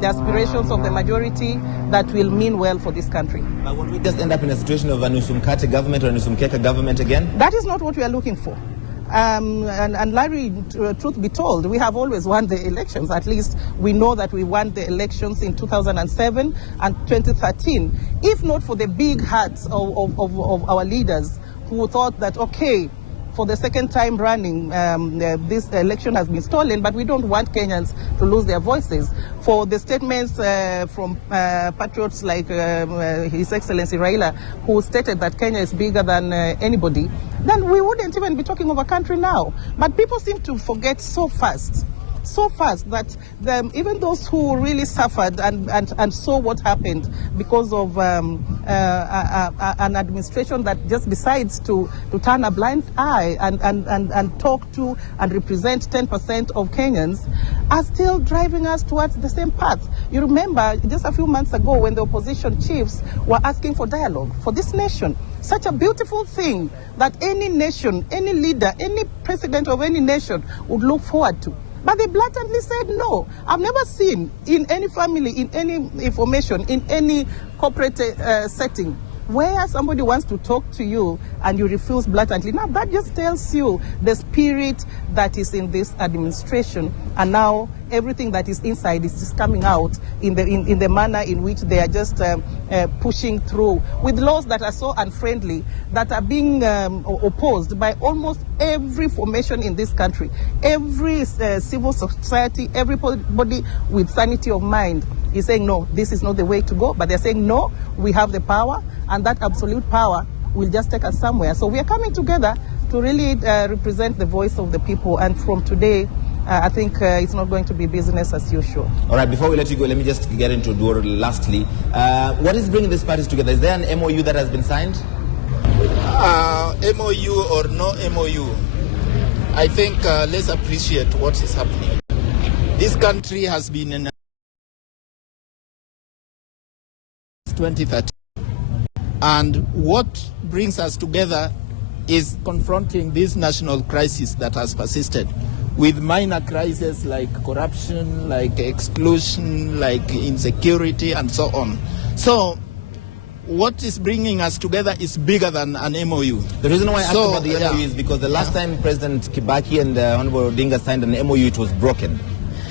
the aspirations of the majority that will mean well for this country. But would we just end up in a situation of a Nusumkate government or a Nusumkeka government again? That is not what we are looking for. And Larry, truth be told, we have always won the elections. At least we know that we won the elections in 2007 and 2013. If not for the big hearts of our leaders who thought that, okay, for the second time running, this election has been stolen, but we don't want Kenyans to lose their voices. For the statements from patriots like His Excellency Raila, who stated that Kenya is bigger than anybody, then we wouldn't even be talking of a country now. But people seem to forget so fast that even those who really suffered and saw what happened because of an administration that just decides to turn a blind eye and talk to and represent 10% of Kenyans are still driving us towards the same path. You remember just a few months ago when the opposition chiefs were asking for dialogue for this nation. Such a beautiful thing that any nation, any leader, any president of any nation would look forward to. But they blatantly said no. I've never seen in any family, in any information, in any corporate setting, where somebody wants to talk to you and you refuse blatantly. Now that just tells you the spirit that is in this administration, and now everything that is inside is just coming out in the manner in which they are just pushing through with laws that are so unfriendly, that are being opposed by almost every formation in this country, every civil society, everybody with sanity of mind is saying no, this is not the way to go, but they're saying no, we have the power, and that absolute power will just take us somewhere. So we are coming together to really represent the voice of the people, and from today, I think it's not going to be business as usual. All right, before we let you go, let me just get into Doro lastly. What is bringing these parties together? Is there an MOU that has been signed? MOU or no MOU, I think let's appreciate what is happening. This country has been in 2013. And what brings us together is confronting this national crisis that has persisted with minor crises like corruption, like exclusion, like insecurity, and so on. So what is bringing us together is bigger than an MOU. The reason why I asked about the MOU is because the last time President Kibaki and Honorable Odinga signed an MOU, it was broken.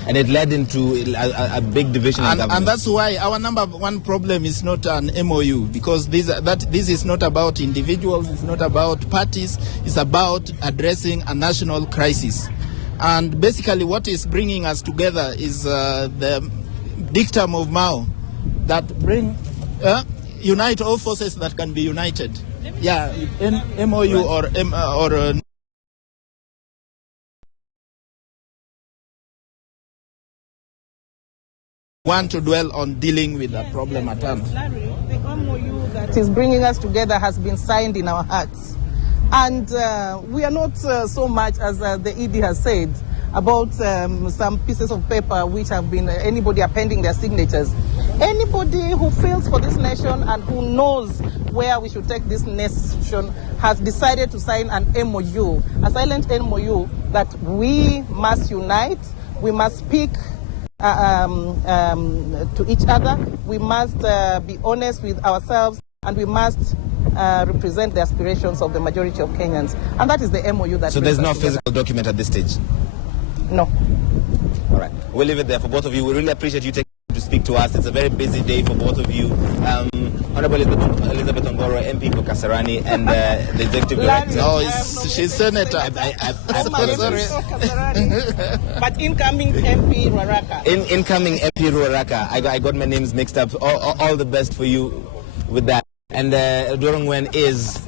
And it led into a big division in government. And that's why our number one problem is not an MOU, because this is not about individuals, it's not about parties, it's about addressing a national crisis. And basically what is bringing us together is the dictum of Mao that unite all forces that can be united. Yeah, MOU or want to dwell on dealing with the problem at hand. Larry, the MOU that is bringing us together has been signed in our hearts. And we are not so much, as the ED has said, about some pieces of paper which have been anybody appending their signatures. Anybody who feels for this nation and who knows where we should take this nation has decided to sign an MOU, a silent MOU, that we must unite, we must speak to each other, we must be honest with ourselves, and we must represent the aspirations of the majority of Kenyans. And that is the MOU that... So there's no physical document at this stage? No. All right. We'll leave it there for both of you. We really appreciate you taking to speak to us. It's a very busy day for both of you. Honorable Elizabeth Ongoro, MP for Kasarani, and the Executive Director. Oh, she's Senator. But incoming MP Ruaraka. Incoming MP Ruaraka. I got my names mixed up. All the best for you with that. And Dorongwen is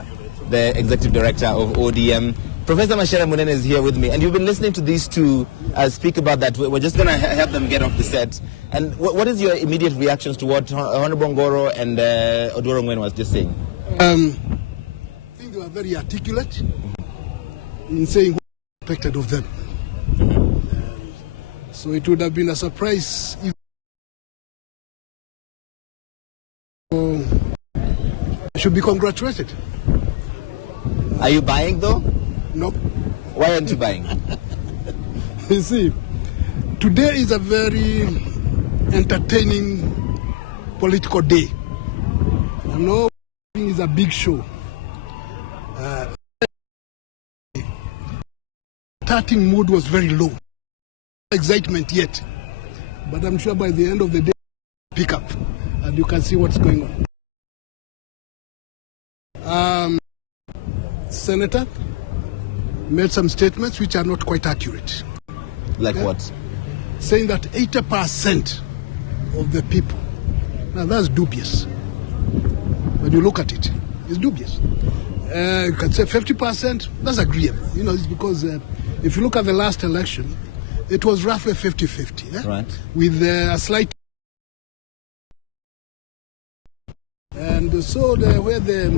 the Executive Director of ODM. Professor Mashera Munene is here with me, and you've been listening to these two speak about that. We're just going to help them get off the set. And what is your immediate reactions to what Honorable Ngoro and Odorongwen was just saying? I think they were very articulate in saying what was expected of them. So it would have been a surprise if they should be congratulated. Are you buying though? No. Why aren't you buying? You see, today is a very entertaining political day. I know it's a big show. Starting mood was very low. Excitement yet. But I'm sure by the end of the day, pick up and you can see what's going on. Senator made some statements which are not quite accurate. Like what? Saying that 80% of the people. Now that's dubious. When you look at it, it's dubious. You can say 50%, that's agreeable. You know, it's because if you look at the last election, it was roughly 50-50. Right. With a slight. And so where the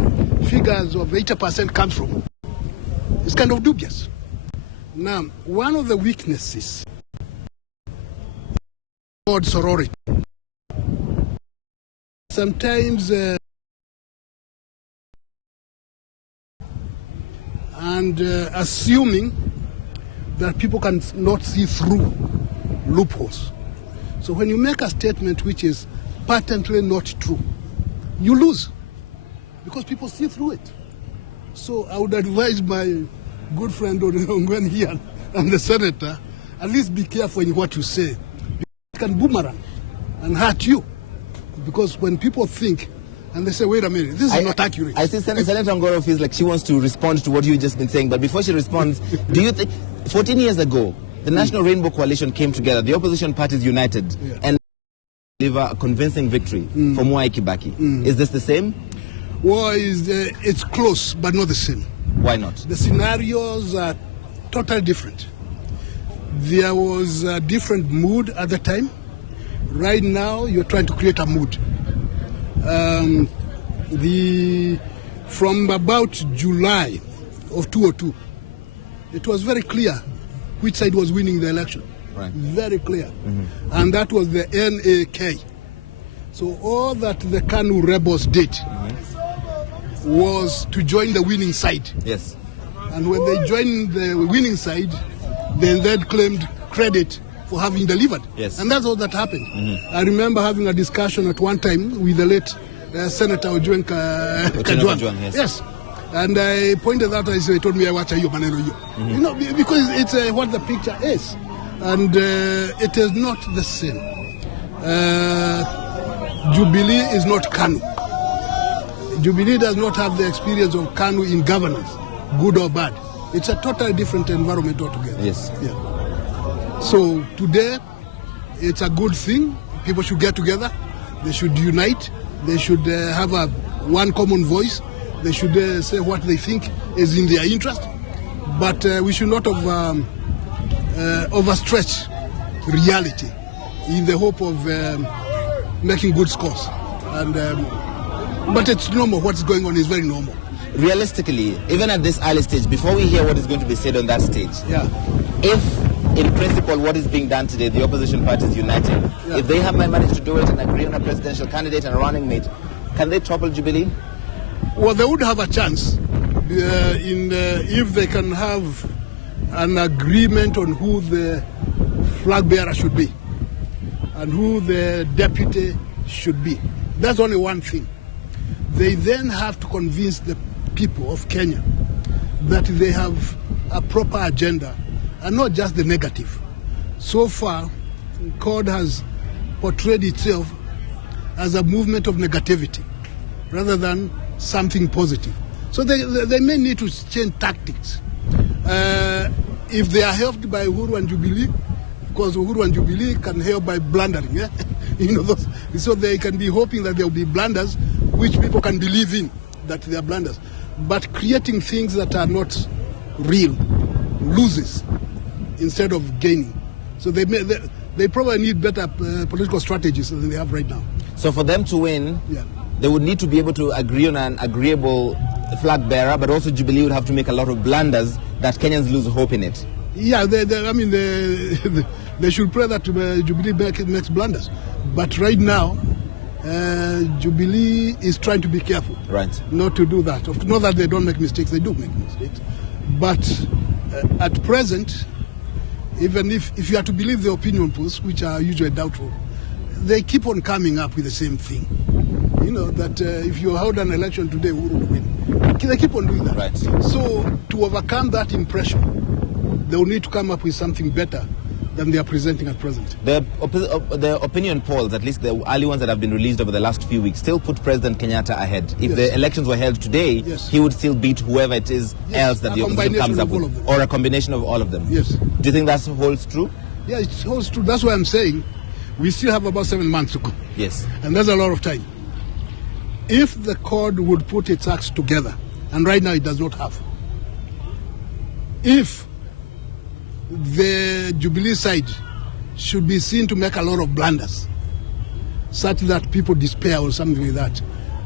figures of 80% comes from, it's kind of dubious. Now, one of the weaknesses of sorority, sometimes assuming that people can not see through loopholes. So when you make a statement which is patently not true, you lose because people see through it. So I would advise my good friend Ongwen here and the senator, at least be careful in what you say. It can boomerang and hurt you. Because when people think and they say, wait a minute, this is not accurate. I see Senator Ngoro feels like she wants to respond to what you've just been saying. But before she responds, do you think 14 years ago, the National Rainbow Coalition came together, the opposition parties united, and deliver a convincing victory for Mwai Kibaki? Is this the same? Well, it's close, but not the same. Why not? The scenarios are totally different. There was a different mood at the time. Right now, you're trying to create a mood. From about July of 2002, it was very clear which side was winning the election. Right. Very clear. And that was the NAK. So all that the KANU rebels did was to join the winning side. Yes. And when they joined the winning side, they then claimed credit for having delivered. Yes. And that's all that happened. I remember having a discussion at one time with the late Senator Ojwang Kajwang. Yes. And I pointed that, he told me, I watch you, maneno you. You know, because it's what the picture is. And it is not the same. Jubilee is not KANU. Jubilee does not have the experience of KANU in governance, good or bad. It's a totally different environment altogether. Yes. Yeah. So today, it's a good thing. People should get together. They should unite. They should have one common voice. They should say what they think is in their interest. But we should not overstretch reality in the hope of making good scores. And but it's normal. What's going on is very normal. Realistically, even at this early stage, before we hear what is going to be said on that stage, if in principle what is being done today, the opposition parties united, if they have managed to do it and agree on a presidential candidate and a running mate, can they topple Jubilee? Well, they would have a chance if they can have an agreement on who the flag bearer should be and who the deputy should be. That's only one thing. They then have to convince the people of Kenya that they have a proper agenda and not just the negative. So far, CORD has portrayed itself as a movement of negativity rather than something positive. So they may need to change tactics. If they are helped by Uhuru and Jubilee, because Uhuru and Jubilee can help by blundering, so they can be hoping that there will be blunders which people can believe in, that they are blunders. But creating things that are not real loses instead of gaining. So they probably need better political strategies than they have right now. So for them to win, they would need to be able to agree on an agreeable flag bearer, but also Jubilee would have to make a lot of blunders that Kenyans lose hope in it. Yeah, they should pray that Jubilee makes blunders. But right now, Jubilee is trying to be careful. Right. Not to do that. Not that they don't make mistakes, they do make mistakes. But at present, even if you are to believe the opinion polls, which are usually doubtful, they keep on coming up with the same thing. You know, that if you hold an election today, who will win? They keep on doing that. Right. So to overcome that impression, they will need to come up with something better than they are presenting at present. The opinion polls, at least the early ones that have been released over the last few weeks, still put President Kenyatta ahead. If the elections were held today, he would still beat whoever it is else that the opposition comes up with, or a combination of all of them. Yes. Do you think that holds true? Yeah, it holds true. That's why I'm saying we still have about 7 months to go. Yes. And that's a lot of time. If the CORD would put its acts together, and right now it does not have, if the Jubilee side should be seen to make a lot of blunders, such that people despair or something like that,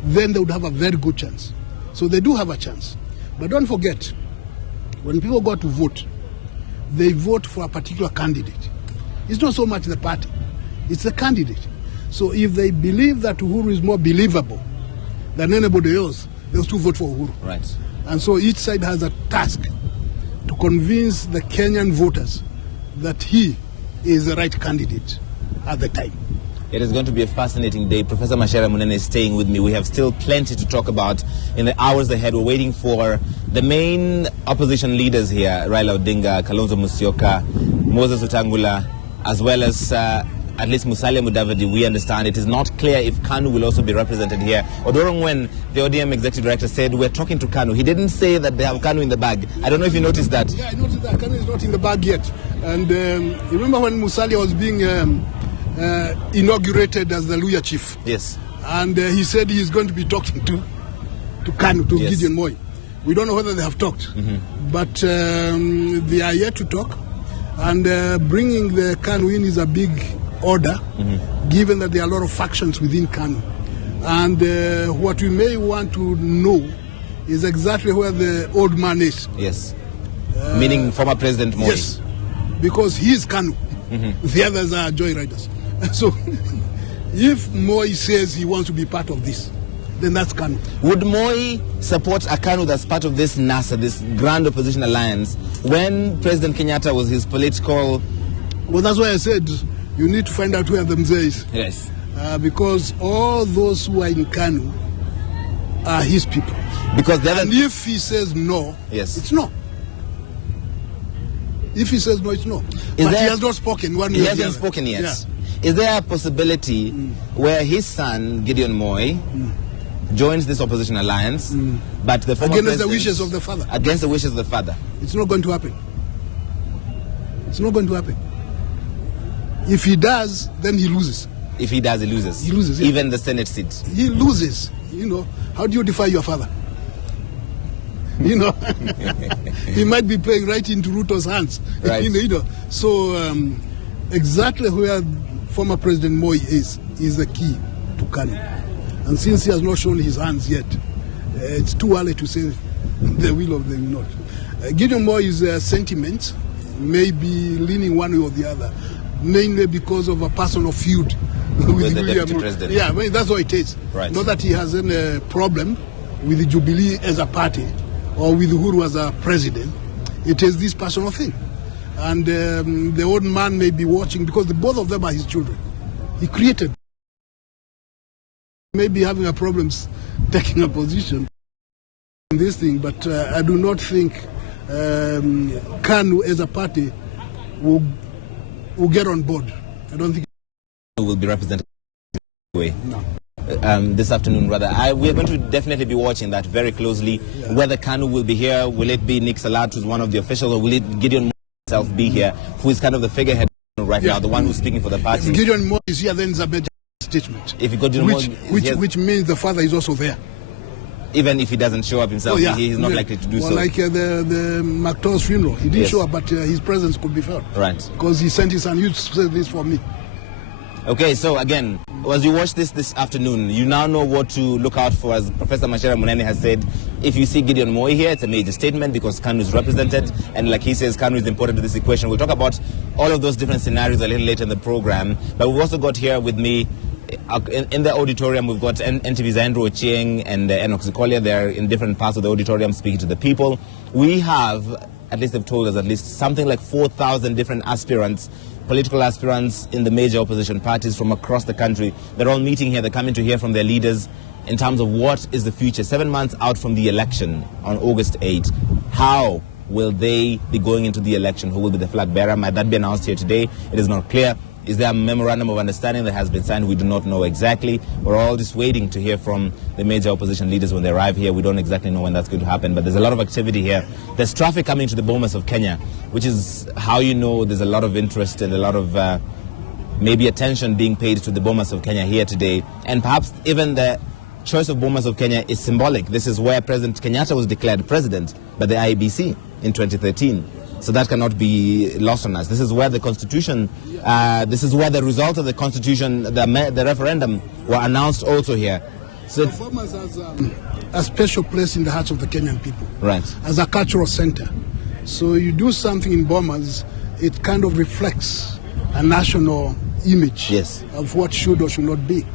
then they would have a very good chance. So they do have a chance. But don't forget, when people go to vote, they vote for a particular candidate. It's not so much the party, it's the candidate. So if they believe that Uhuru is more believable than anybody else, they'll still vote for Uhuru. Right. And so each side has a task to convince the Kenyan voters that he is the right candidate at the time. It is going to be a fascinating day. Professor Mashera Munene is staying with me. We have still plenty to talk about in the hours ahead. We're waiting for the main opposition leaders here, Raila Odinga, Kalonzo Musyoka, Moses Wetangula, as well as at least Musalia Mudavadi. We understand it is not clear if KANU will also be represented here. Odorong, when the ODM executive director said we're talking to KANU, he didn't say that they have KANU in the bag. I don't know if you noticed that. Yeah, I noticed that KANU is not in the bag yet. And you remember when Musalia was being inaugurated as the Luya chief? Yes. And he said he's going to be talking to KANU, to Gideon Moi. We don't know whether they have talked, but they are yet to talk. And bringing the KANU in is a big order, given that there are a lot of factions within KANU. And what we may want to know is exactly where the old man is. Yes. Meaning former President Moi. Yes. Because he is KANU. The others are joyriders. So if Moi says he wants to be part of this, then that's KANU. Would Moi support a KANU that's part of this NASA, this grand opposition alliance, when President Kenyatta was his political... Well, that's why I said you need to find out where the Mzee is. Yes. Because all those who are in KANU are his people. Because the other... And if he says no, it's no. If he says no, it's no. But he has not spoken one way or the other. He hasn't spoken yet. Yeah. Is there a possibility where his son, Gideon Moi, joins this opposition alliance, but the former against the wishes of the father? Against the wishes of the father. It's not going to happen. It's not going to happen. If he does, then he loses. If he does, he loses. He loses, yeah. Even the Senate seat. He loses. You know, how do you defy your father? You know, he might be playing right into Ruto's hands. Right. You know. So exactly where former President Moi is the key to KANU. And since he has not shown his hands yet, it's too early to say the will of the will not. Gideon Moi's sentiments may be leaning one way or the other, mainly because of a personal feud with the deputy president. Yeah, well, that's what it is. Right. Not that he has any problem with the Jubilee as a party or with Uhuru as a president. It is this personal thing. And the old man may be watching because both of them are his children. He created. Maybe having a problems taking a position in this thing, but I do not think KANU as a party will get on board. I don't think will be represented way. No. This afternoon, rather. We are going to definitely be watching that very closely. Yeah. Whether KANU will be here, will it be Nick Salat, who's one of the officials, or will it Gideon Moi himself be here, who is kind of the figurehead right now, the one who's speaking for the party? If Gideon Moi is here, then it's a major statement. If Gideon Moi which means the father is also there. Even if he doesn't show up himself, he's not likely to do so. Like the MacTow's funeral, he didn't show up, but his presence could be felt. Right. Because he sent his son, you said this for me. Okay, so again, as you watch this afternoon, you now know what to look out for. As Professor Mashera Munene has said, if you see Gideon Moi here, it's a major statement because KANU is represented. And like he says, KANU is important to this equation. We'll talk about all of those different scenarios a little later in the program. But we've also got here with me, in the auditorium, we've got NTV's Andrew Ochieng and Enoch Zikolia. They're in different parts of the auditorium speaking to the people. We have, at least they've told us, at least something like 4,000 different aspirants political aspirants in the major opposition parties from across the country. They're all meeting here. They're coming to hear from their leaders in terms of what is the future. 7 months out from the election on August 8, how will they be going into the election? Who will be the flag bearer? Might that be announced here today? It is not clear. Is there a memorandum of understanding that has been signed? We do not know exactly. We're all just waiting to hear from the major opposition leaders when they arrive here. We don't exactly know when that's going to happen, but there's a lot of activity here. There's traffic coming to the Bomas of Kenya, which is how you know there's a lot of interest and a lot of maybe attention being paid to the Bomas of Kenya here today. And perhaps even the choice of Bomas of Kenya is symbolic. This is where President Kenyatta was declared president by the IEBC in 2013. So that cannot be lost on us. This is where the Constitution, this is where the result of the Constitution, the referendum, were announced also here. So Bomas has a special place in the hearts of the Kenyan people. Right. As a cultural center. So you do something in Bomas, it kind of reflects a national image of what should or should not be.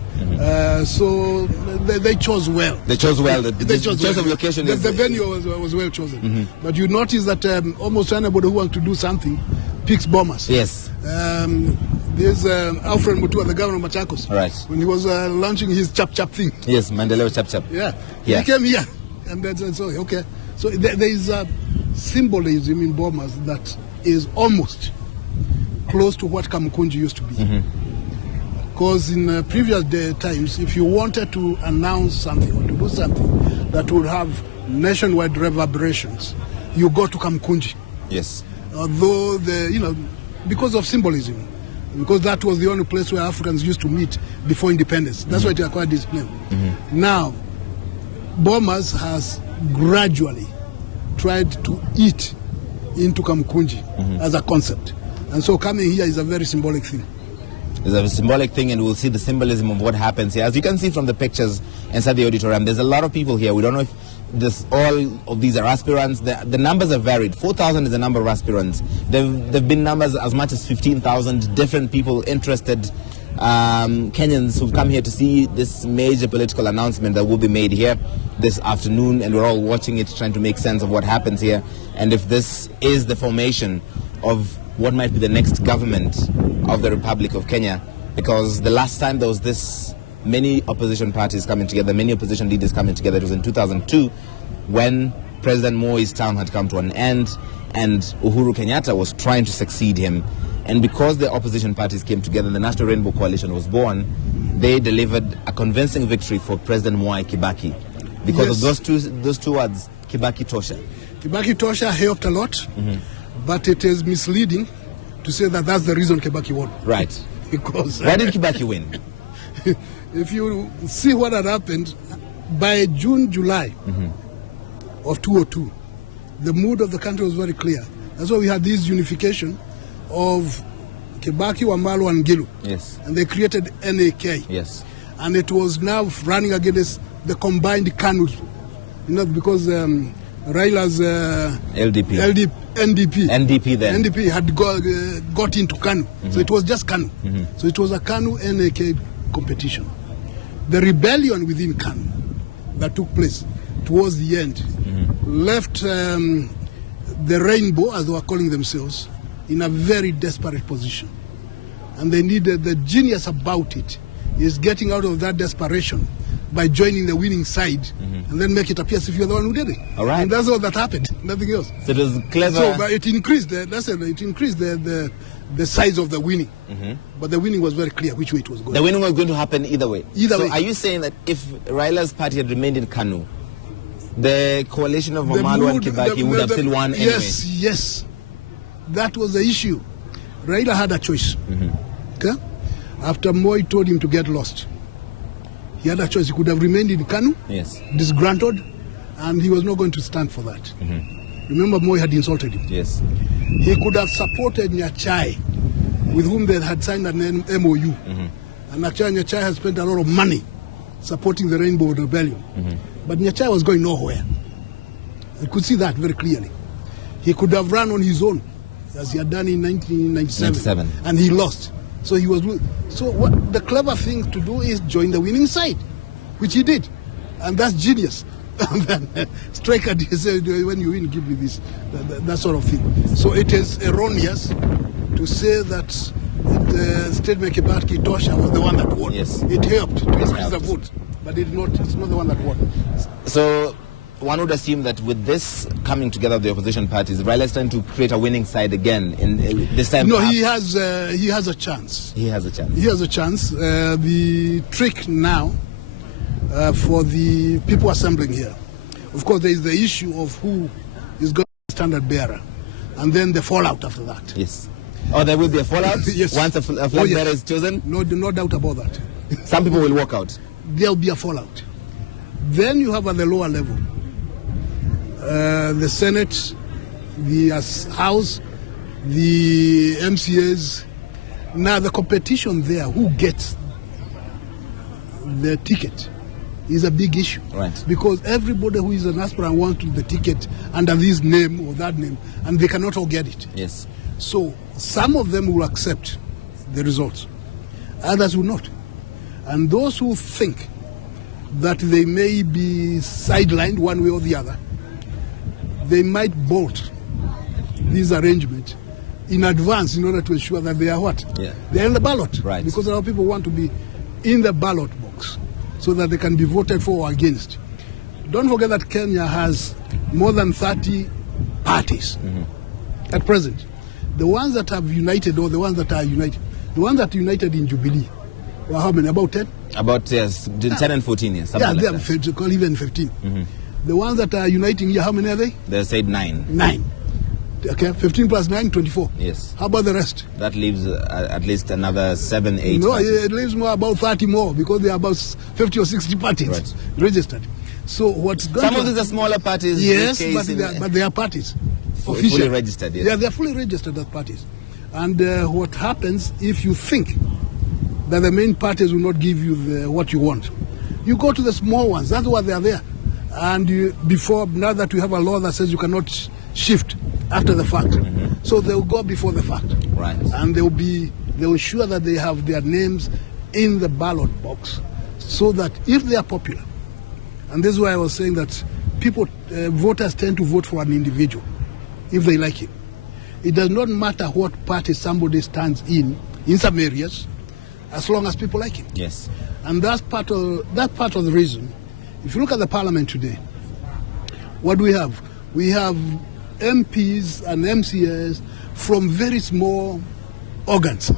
So they chose well. They chose well. The choice of location the venue was well chosen. But you notice that almost anybody who wants to do something picks Bomas. Yes. There's Alfred Mutua, the governor of Machakos. Right. When he was launching his chap thing. Yes, Mandela chap. Yeah. He came here. And that's so okay. So there is a symbolism in Bomas that is almost close to what Kamukunji used to be. Because in previous times, if you wanted to announce something or to do something that would have nationwide reverberations, you go to Kamkunji. Yes. Although, because of symbolism, because that was the only place where Africans used to meet before independence. That's why it acquired this name. Now, Bomas has gradually tried to eat into Kamkunji as a concept. And so coming here is a very symbolic thing. It's a symbolic thing, and we'll see the symbolism of what happens here. As you can see from the pictures inside the auditorium, there's a lot of people here. We don't know if all of these are aspirants. The numbers are varied. 4,000 is the number of aspirants. There have been numbers as much as 15,000 different people interested, Kenyans who've come here to see this major political announcement that will be made here this afternoon, and we're all watching it, trying to make sense of what happens here, and if this is the formation of what might be the next government of the Republic of Kenya, because the last time there was this many opposition parties coming together, many opposition leaders coming together, it was in 2002 when President Moi's term had come to an end and Uhuru Kenyatta was trying to succeed him. And because the opposition parties came together, the National Rainbow Coalition was born. They delivered a convincing victory for President Mwai Kibaki because of those two words, Kibaki Tosha. Kibaki Tosha helped a lot. But it is misleading to say that that's the reason Kibaki won. Right. Because why did Kibaki win? If you see what had happened, by June, July of 2002, the mood of the country was very clear. That's why we had this unification of Kibaki, Wamalo, and Gilu. Yes. And they created NAK. Yes. And it was now running against the combined KANU. Because Raila's NDP then. NDP had got into KANU. So it was just KANU. So it was a KANU-NAK competition. The rebellion within KANU that took place towards the end left the Rainbow, as they were calling themselves, in a very desperate position. And they needed, the genius about it is getting out of that desperation by joining the winning side and then make it appear as if you're the one who did it. All right. And that's all that happened, nothing else. So it was clever. So but it increased, the size of the winning. But the winning was very clear which way it was going. The winning was going to happen either way. Either way. So are you saying that if Raila's party had remained in KANU, the coalition of Wamalo and Kibaki would have still won anyway? Yes. That was the issue. Raila had a choice. Okay? After Moi told him to get lost, he had a choice. He could have remained in KANU, disgruntled, and he was not going to stand for that. Remember, Moi had insulted him. Yes. He could have supported Nyachai, with whom they had signed an MOU. And Nyachai has spent a lot of money supporting the Rainbow Rebellion. But Nyachai was going nowhere. You could see that very clearly. He could have run on his own, as he had done in 1997, and he lost. So he was. So what the clever thing to do is join the winning side, which he did, and that's genius. And then striker said, "When you win, give me this," that sort of thing. So it is erroneous to say that Statement Kibaki Tosha was the one that won. Yes. It helped to increase the vote, but it's not the one that won. So one would assume that with this coming together of the opposition parties, Raila is trying to create a winning side again in this time. No, he has a chance. He has a chance. He has a chance. The trick now for the people assembling here, of course, there is the issue of who is going to be standard bearer, and then the fallout after that. Yes. Oh, there will be a fallout Yes. once a flag bearer is chosen? No doubt about that. Some people will walk out. There will be a fallout. Then you have at the lower level, the Senate, the House, the MCAs. Now the competition there, who gets the ticket, is a big issue. Right. Because everybody who is an aspirant wants the ticket under this name or that name, and they cannot all get it. Yes. So some of them will accept the results, others will not. And those who think that they may be sidelined one way or the other, they might bolt this arrangement in advance in order to ensure that they are what? Yeah. They are in the ballot. Right. Because a lot of people want to be in the ballot box so that they can be voted for or against. Don't forget that Kenya has more than 30 parties at present. The ones that have united, or the ones that are united, the ones that are united in Jubilee, well, how many? About 10? About, yes, 10 and 14 years. Yeah, Like they have even 15. The ones that are uniting here, how many are they? They said 9. 9. Okay, 15 plus 9, 24. Yes. How about the rest? That leaves at least another 7, 8. No, parties. it leaves more, about 30 more, because there are about 50 or 60 parties registered. So what's going Some of these are smaller parties. Yes, but they are parties. Fully registered, yes. Yeah, they are fully registered as parties. And what happens if you think that the main parties will not give you what you want? You go to the small ones. That's why they are there. And now that we have a law that says you cannot shift after the fact, so they'll go before the fact. Right. And they'll ensure that they have their names in the ballot box, so that if they are popular, and this is why I was saying that voters tend to vote for an individual if they like him. It does not matter what party somebody stands in some areas, as long as people like him. Yes. And that's part of the reason. If you look at the parliament today, what do we have? We have MPs and MCAs from very small organs.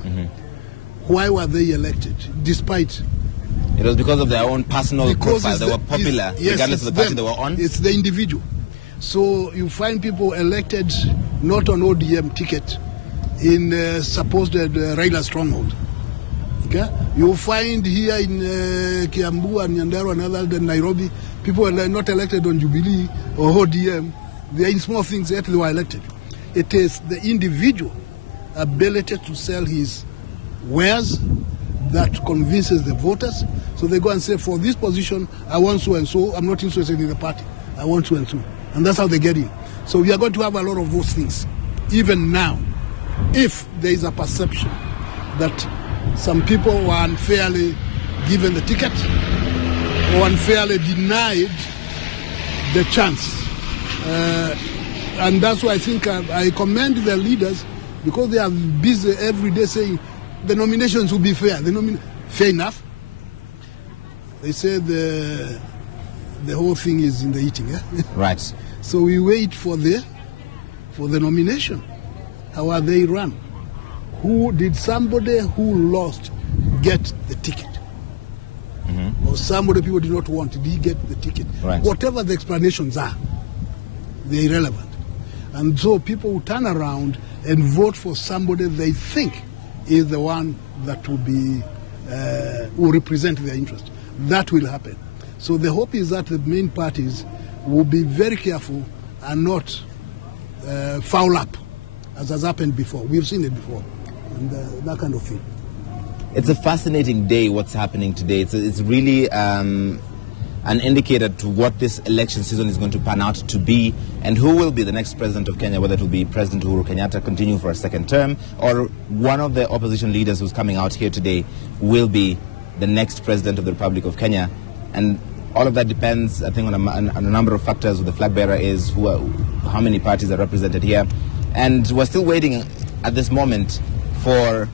Why were they elected? Despite it was because of their own personal profile. They were popular, regardless of the party they were on. It's the individual. So you find people elected not on ODM ticket in supposed Raila stronghold. Okay? You find here in Kiambu and Nyandarua and other than Nairobi, people are not elected on Jubilee or ODM. They are in small things, yet they were elected. It is the individual ability to sell his wares that convinces the voters. So they go and say, for this position, I want so and so. I'm not interested in the party. I want so and so. And that's how they get in. So we are going to have a lot of those things, even now, if there is a perception that some people were unfairly given the ticket or unfairly denied the chance. And that's why I think I commend the leaders, because they are busy every day saying the nominations will be fair. Fair enough. They say the whole thing is in the eating. Right. So we wait for the nomination. How are they run? Did somebody who lost get the ticket? Or somebody people did not want, did he get the ticket? Right. Whatever the explanations are, they're irrelevant. And so people will turn around and vote for somebody they think is the one that will represent their interest. That will happen. So the hope is that the main parties will be very careful and not foul up, as has happened before. We've seen it before, and that kind of thing. It's a fascinating day, what's happening today. It's really an indicator to what this election season is going to pan out to be, and who will be the next president of Kenya, whether it will be President Uhuru Kenyatta continue for a second term, or one of the opposition leaders who's coming out here today will be the next president of the Republic of Kenya. And all of that depends, I think, on a number of factors. Who the flag bearer is, how many parties are represented here. And we're still waiting at this moment for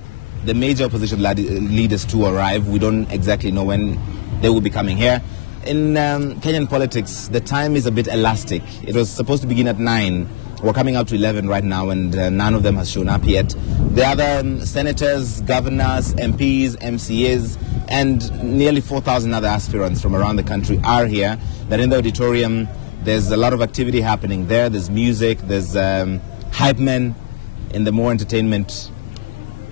the major opposition leaders to arrive. We don't exactly know when they will be coming here. In Kenyan politics, the time is a bit elastic. It was supposed to begin at 9. We're coming up to 11 right now, and none of them has shown up yet. The other senators, governors, MPs, MCAs, and nearly 4,000 other aspirants from around the country are here. They're in the auditorium. There's a lot of activity happening there. There's music. There's hype men in the more entertainment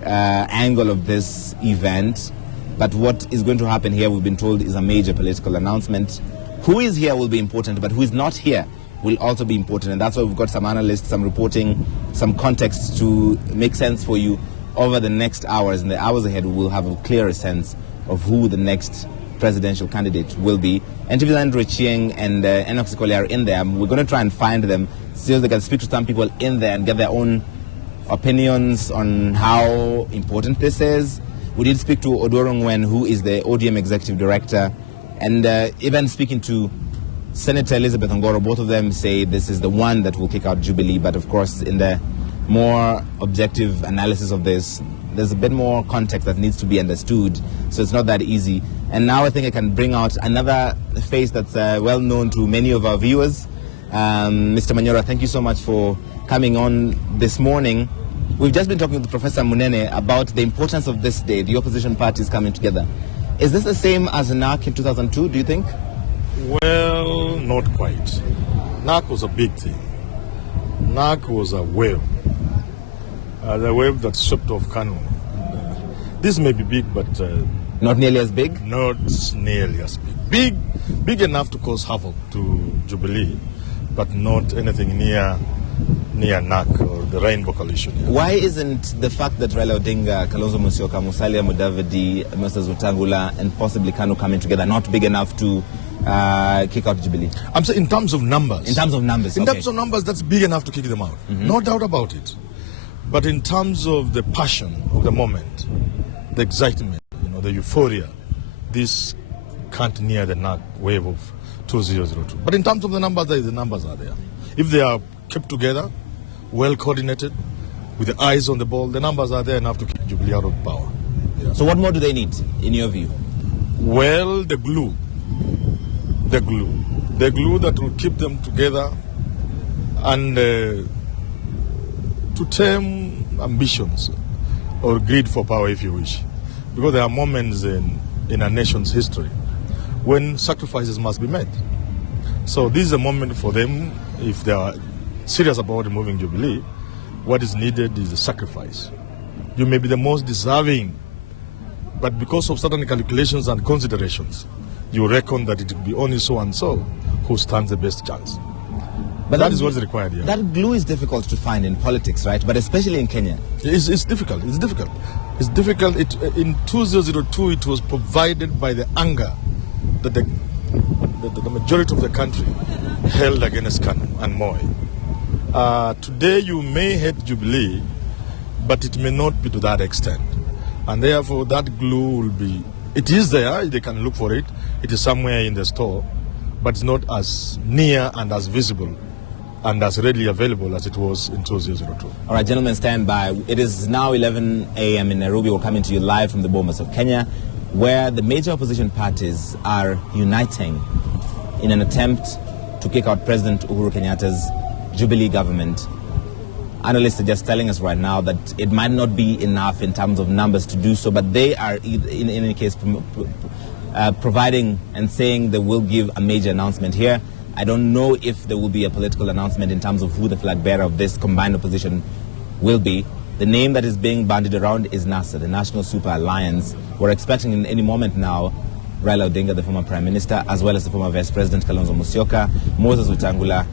angle of this event. But what is going to happen here, we've been told, is a major political announcement. Who is here will be important, but who is not here will also be important. And that's why we've got some analysts, some reporting, some context to make sense for you over the next hours. In the hours ahead, we will have a clearer sense of who the next presidential candidate will be. NTV's Andrew Chieng and Enoch Sikole are in there. We're going to try and find them, see if they can speak to some people in there and get their own opinions on how important this is. We did speak to Odorong, who is the ODM Executive Director, and even speaking to Senator Elizabeth Ongoro. Both of them say this is the one that will kick out Jubilee, but of course in the more objective analysis of this, there's a bit more context that needs to be understood, so it's not that easy. And now I think I can bring out another face that's well known to many of our viewers. Mr. Manyora, thank you so much for coming on this morning. We've just been talking to Professor Munene about the importance of this day, the opposition parties coming together. Is this the same as NAC in 2002, do you think? Well, not quite. NAC was a big thing. NAC was a wave. The wave that swept off Kanu. This may be big, but... not nearly as big? Not nearly as big. Big enough to cause havoc to Jubilee, but not anything near NAC or the Rainbow Coalition. Why isn't the fact that Raila Odinga, Kalonzo Musyoka, Musalia Mudavadi, Moses Wetangula, and possibly Kanu coming together not big enough to kick out Jubilee? I'm saying in terms of numbers. In terms of numbers, In terms of numbers, that's big enough to kick them out. No doubt about it. But in terms of the passion of the moment, the excitement, the euphoria, this can't near the NAC wave of 2002. But in terms of the numbers are there. If they are kept together, well coordinated, with the eyes on the ball, the numbers are there enough to kick Jubilee out of power. Yeah. So what more do they need, in your view? Well, the glue that will keep them together and to tame ambitions or greed for power, if you wish. Because there are moments in a nation's history when sacrifices must be made. So this is a moment for them, if they are serious about removing Jubilee, what is needed is a sacrifice. You may be the most deserving, but because of certain calculations and considerations, you reckon that it will be only so and so who stands the best chance. But that is what is required here. That glue is difficult to find in politics, right? But especially in Kenya. It's difficult. It's difficult. In 2002, it was provided by the anger that the majority of the country held against Kanu and Moi. Today, you may hate Jubilee, but it may not be to that extent. And therefore, that glue will be... It is there. They can look for it. It is somewhere in the store, but it's not as near and as visible and as readily available as it was in 2002. All right, gentlemen, stand by. It is now 11 a.m. in Nairobi. We're coming to you live from the Bomas of Kenya, where the major opposition parties are uniting in an attempt to kick out President Uhuru Kenyatta's Jubilee government. Analysts are just telling us right now that it might not be enough in terms of numbers to do so, but they are, in any case, providing and saying they will give a major announcement here. I don't know if there will be a political announcement in terms of who the flag bearer of this combined opposition will be. The name that is being bandied around is NASA, the National Super Alliance. We're expecting in any moment now Raila Odinga, the former Prime Minister, as well as the former Vice President Kalonzo Musyoka, Moses Wetangula,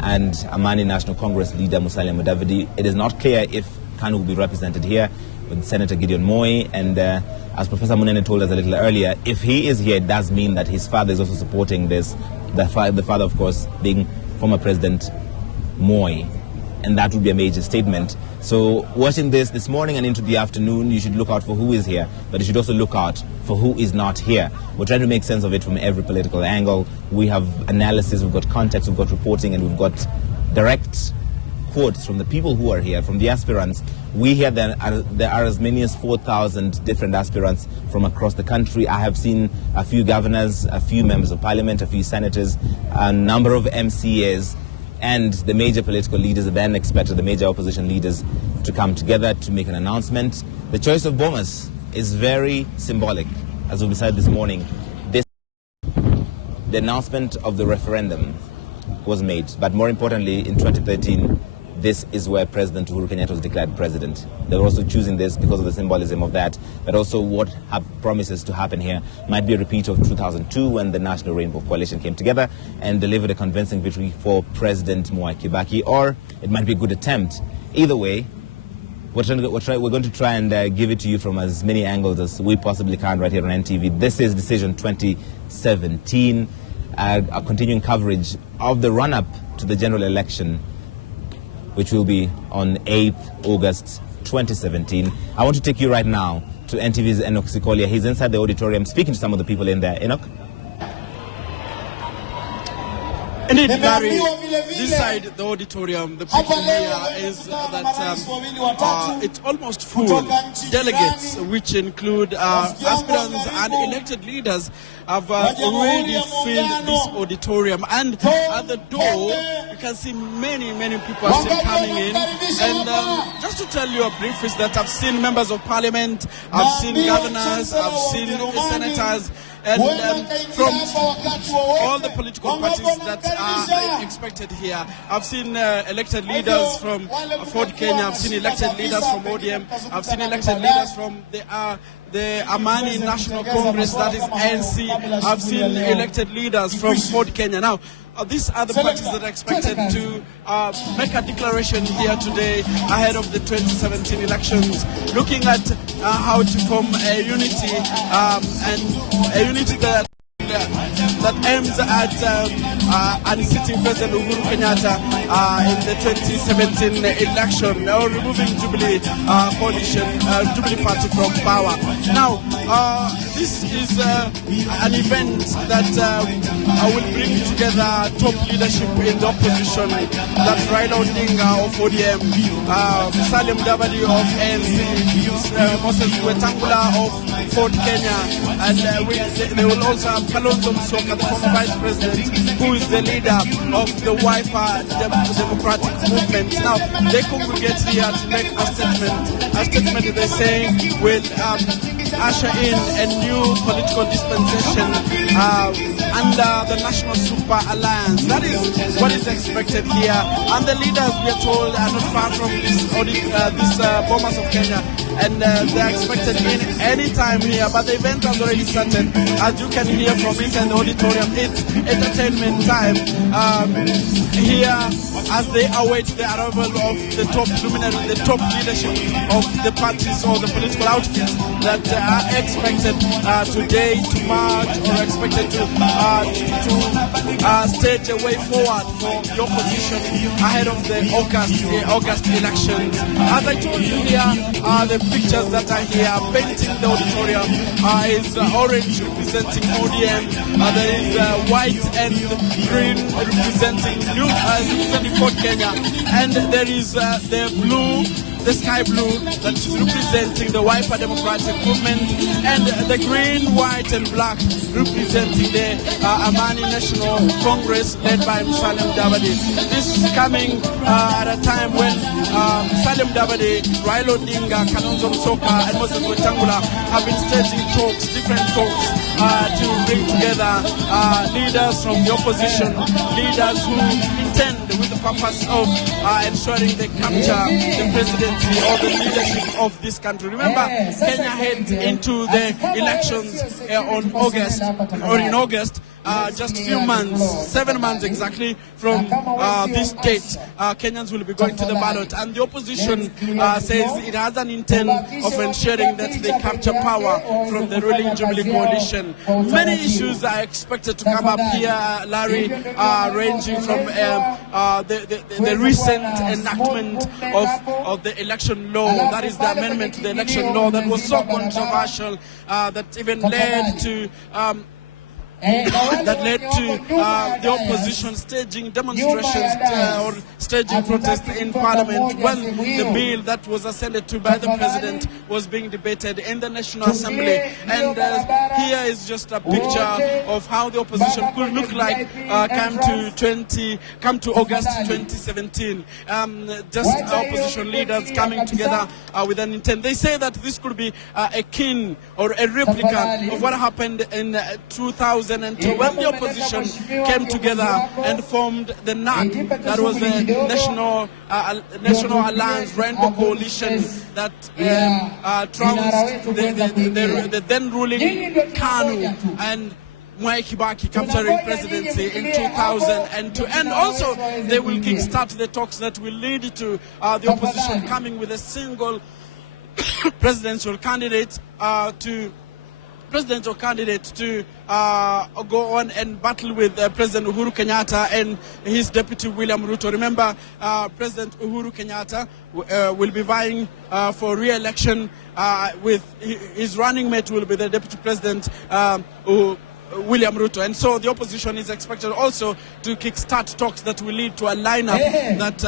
and Amani National Congress leader Musalia Mudavadi. It is not clear if Kanu will be represented here with Senator Gideon Moi, and as Professor Munene told us a little earlier, if he is here, it does mean that his father is also supporting this, the father, of course, being former President Moi, and that would be a major statement. So watching this morning and into the afternoon, you should look out for who is here, but you should also look out for who is not here. We're trying to make sense of it from every political angle. We have analysis, we've got context, we've got reporting, and we've got direct reports from the people who are here, from the aspirants, we hear that there are as many as 4,000 different aspirants from across the country. I have seen a few governors, a few members of parliament, a few senators, a number of MCAs, and the major political leaders then expected, the major opposition leaders, to come together to make an announcement. The choice of Bomas is very symbolic, as we decided this morning. The announcement of the referendum was made, but more importantly, in 2013, this is where President Uhuru Kenyatta was declared president. They were also choosing this because of the symbolism of that, but also what promises to happen here might be a repeat of 2002 when the National Rainbow Coalition came together and delivered a convincing victory for President Mwai Kibaki, or it might be a good attempt. Either way, we're going to try and give it to you from as many angles as we possibly can right here on NTV. This is Decision 2017, a continuing coverage of the run-up to the general election, which will be on 8th August 2017. I want to take you right now to NTV's Enoch Sikolia. He's inside the auditorium speaking to some of the people in there. Enoch? Indeed, Larry, this side, the auditorium, the people here is that it's almost full. Delegates, which include aspirants and elected leaders, have already filled this auditorium. And at the door, you can see many people are still coming in. And just to tell you a brief is that I've seen members of parliament, I've seen governors, I've seen senators, and from all the political parties that are expected here. I've seen elected leaders from Ford Kenya, I've seen elected leaders from ODM, I've seen elected leaders from the Amani National Congress, that is ANC. I've seen elected leaders from Ford Kenya. Now, these are the parties that are expected to make a declaration here today ahead of the 2017 elections, looking at how to form a unity and a unity that aims at unseating President Uhuru Kenyatta in the 2017 election, or removing Jubilee coalition, Jubilee Party from power. Now, this is an event that will bring together top leadership in the opposition. That's Raila Odinga of ODM, Salim Davadi of ANC, Moses Wetangula of Ford Kenya, and they will also have Kalonzo Musyoka, the former vice president, who is the leader of the Wiper Democratic Movement. Now, they congregate here to make a statement they say will usher in a new political dispensation under the National Super Alliance. That is what is expected here. And the leaders, we are told, are not far from this Bomas of Kenya. And they're expected in any time here. But the event has already started. As you can hear from inside the auditorium, it's entertainment time here as they await the arrival of the top luminary, the top leadership of the parties or the political outfits that are expected today to march, or expected to stage a way forward for the opposition ahead of the August elections. As I told you, here are the pictures that are here painting the auditorium. Is orange representing ODM, there is white and green representing Ford Kenya, and there is the blue, the sky blue, that is representing the Wiper Democratic Movement, and the green, white and black representing the Amani National Congress led by Salim Davadi. This is coming at a time when Salim Davadi, Raila Odinga, Kalonzo Musyoka and Moses Wetangula have been staging talks, different talks, to bring together leaders from the opposition, leaders who intend with the purpose of ensuring they capture the presidency or the leadership of this country. Remember, Kenya heads into the elections in August, just a few months, 7 months exactly from this date. Kenyans will be going to the ballot, and the opposition says it has an intent of ensuring that they capture power from the ruling Jubilee coalition. Many issues are expected to come up here, Larry, ranging from the recent enactment of the election law, that is the amendment to the election law that was so controversial that even led to that led to the opposition staging demonstrations or staging protests in Parliament when the bill that was ascended to by the President was being debated in the National Assembly. And here is just a picture of how the opposition could look like come to August 2017. Just opposition leaders coming together with an intent. They say that this could be akin or a replica of what happened in 2002 when the opposition came together and formed the NAC, that was the National Alliance Rainbow Coalition that trounced the then ruling KANU and Mwai Kibaki capturing presidency in 2002. And also they will kickstart the talks that will lead to the opposition coming with a single presidential candidate to go on and battle with President Uhuru Kenyatta and his deputy William Ruto. Remember, President Uhuru Kenyatta will be vying for re-election with his running mate will be the deputy president William Ruto. And so the opposition is expected also to kickstart talks that will lead to a lineup that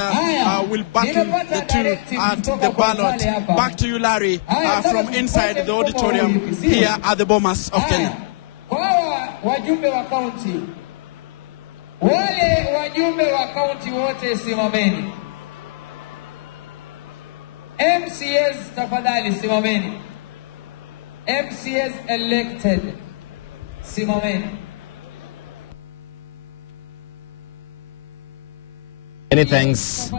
will battle the two at the ballot. Back to you, Larry, from inside the auditorium here at the Bomas of Kenya. Wajumbe wa kaunti, wale wajumbe wa kaunti wote simameni. MCS tafadhali simameni. MCS elected simameni. Many thanks,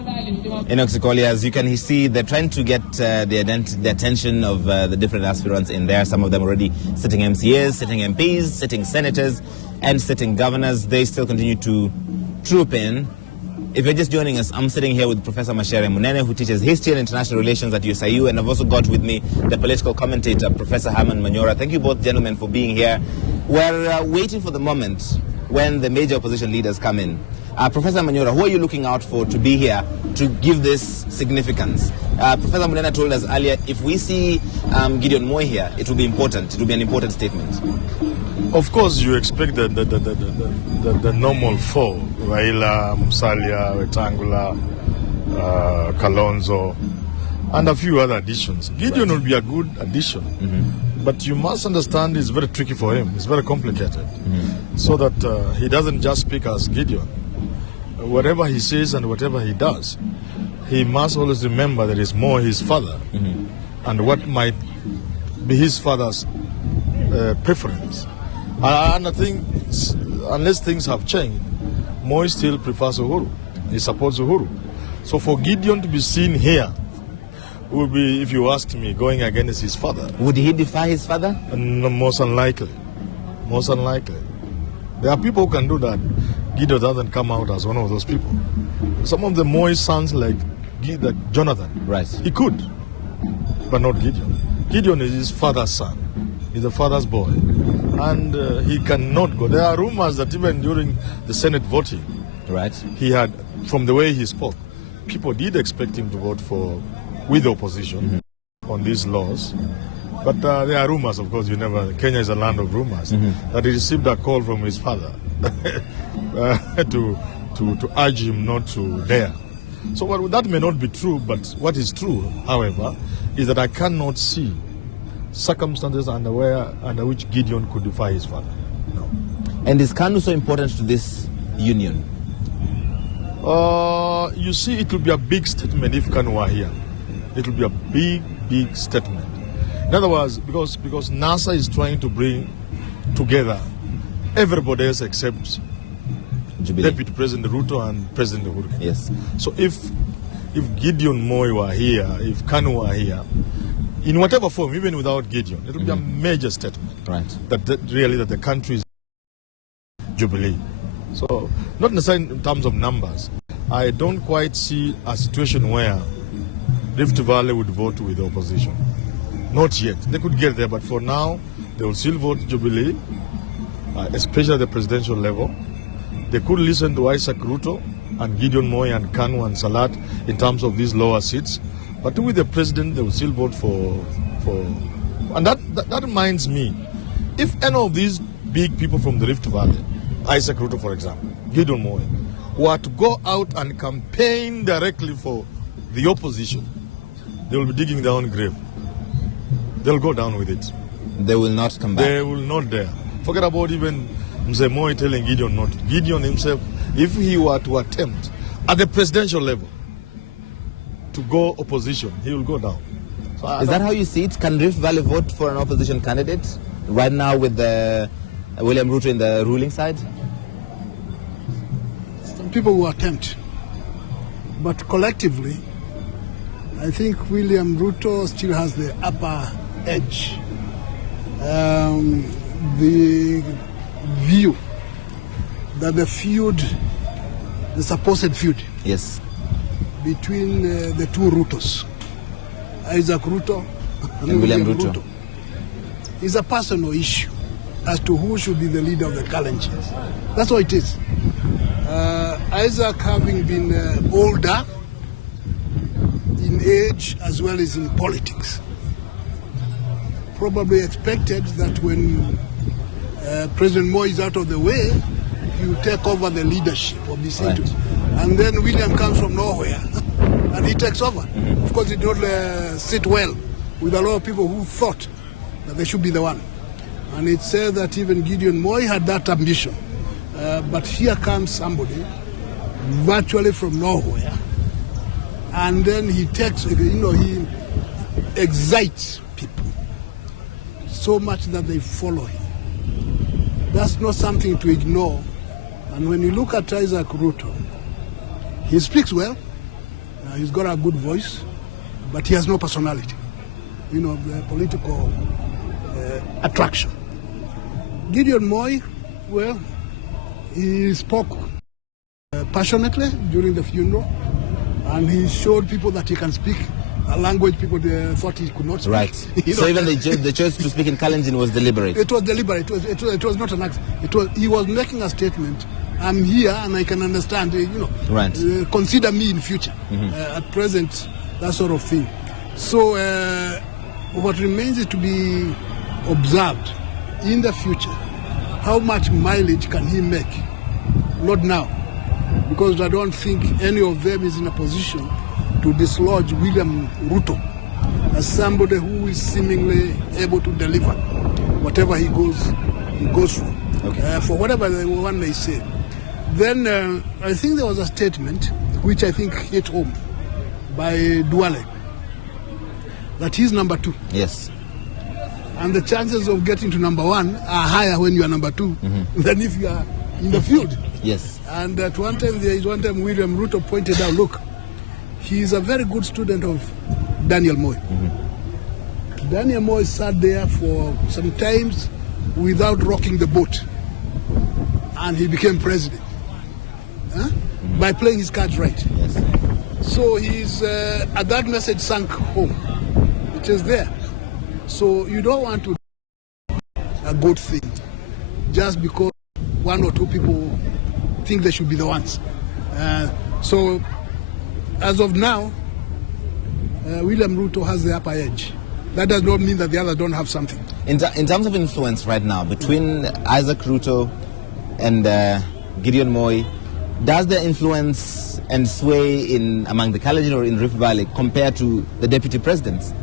Enoch Sikoli. As you can see, they're trying to get the attention of the different aspirants in there. Some of them already sitting MCAs, sitting MPs, sitting senators, and sitting governors. They still continue to troop in. If you're just joining us, I'm sitting here with Professor Mashere Munene, who teaches history and international relations at USIU, and I've also got with me the political commentator, Professor Herman Manyora. Thank you both, gentlemen, for being here. We're waiting for the moment when the major opposition leaders come in. Professor Manyora, who are you looking out for to be here to give this significance? Professor Munena told us earlier, if we see Gideon Moi here, it will be important. It will be an important statement. Of course, you expect the normal four: Raila, Musalia, Wetangula, Kalonzo, and a few other additions. Gideon will be a good addition. But you must understand it's very tricky for him. It's very complicated. So that he doesn't just speak as Gideon. Whatever he says and whatever he does, he must always remember that it's more his father and what might be his father's preference. And I think unless things have changed, Moi still prefers Uhuru. He supports Uhuru. So for Gideon to be seen here would be, if you ask me, going against his father. Would he defy his father? No, most unlikely. Most unlikely. There are people who can do that. Gideon doesn't come out as one of those people. Some of the Moi sons like Jonathan. Right. He could, but not Gideon. Gideon is his father's son. He's the father's boy. And he cannot go. There are rumors that even during the Senate voting, right, he had, from the way he spoke, people did expect him to vote with the opposition on these laws. But there are rumors, of course, Kenya is a land of rumors, that he received a call from his father to urge him not to dare. So that may not be true, but what is true, however, is that I cannot see circumstances under which Gideon could defy his father. No. And is KANU so important to this union? You see, it will be a big statement if KANU were here. It will be a big, big statement. In other words, because NASA is trying to bring together everybody else except Jubilee. Deputy President Ruto and President Uhuru. Yes. So if Gideon Moi were here, if KANU were here, in whatever form, even without Gideon, it will be a major statement. Right. That the country is Jubilee. So not necessarily in terms of numbers. I don't quite see a situation where Rift Valley would vote with the opposition. Not yet. They could get there, but for now, they will still vote Jubilee, especially at the presidential level. They could listen to Isaac Ruto and Gideon Moi and KANU and Salat in terms of these lower seats. But with the president, they will still vote for. And that reminds me, if any of these big people from the Rift Valley, Isaac Ruto, for example, Gideon Moi, were to go out and campaign directly for the opposition, they will be digging their own grave. They'll go down with it. They will not come back. They will not dare. Forget about even Mzee Moi telling Gideon not. Gideon himself, if he were to attempt at the presidential level to go opposition, he will go down. So is that how you see it? Can Rift Valley vote for an opposition candidate right now with William Ruto in the ruling side? Some people will attempt, but collectively, I think William Ruto still has the upper edge. The view that the feud, the supposed feud, yes, between the two Rutos, Isaac Ruto and William Ruto, is a personal issue as to who should be the leader of the Kalenjins. That's what it is. Isaac, having been older in age as well as in politics, probably expected that when President Moi is out of the way, he will take over the leadership of the state. Right. And then William comes from nowhere and he takes over. Of course, it did not sit well with a lot of people who thought that they should be the one. And it said that even Gideon Moi had that ambition. But here comes somebody virtually from nowhere. And then he takes, he excites people so much that they follow him. That's not something to ignore. And when you look at Isaac Ruto, he speaks well, he's got a good voice, but he has no personality, the political attraction. Gideon Moi, well, he spoke passionately during the funeral, and he showed people that he can speak a language people thought he could not speak. Right. So even the choice to speak in Kalenjin was deliberate? It was deliberate. It was not an accident. He was making a statement. I'm here and I can understand, right. Consider me in future. At present, that sort of thing. So what remains is to be observed in the future. How much mileage can he make? Not now. Because I don't think any of them is in a position to dislodge William Ruto as somebody who is seemingly able to deliver whatever he goes for. Okay. For whatever one may say. Then I think there was a statement which I think hit home by Duale that he's number 2. Yes. And the chances of getting to number 1 are higher when you are number 2 than if you are in the field. Yes. And at one time William Ruto pointed out, look, he is a very good student of Daniel Moi. Daniel Moi sat there for some times without rocking the boat. And he became president. By playing his cards right. Yes. So he's, that message sank home. It is there. So you don't want to do a good thing just because 1 or 2 people think they should be the ones. So as of now, William Ruto has the upper edge. That does not mean that the others don't have something. In terms of influence right now, between Isaac Ruto and Gideon Moi, does the influence and sway among the Kalenjin or in Rift Valley compare to the deputy presidents?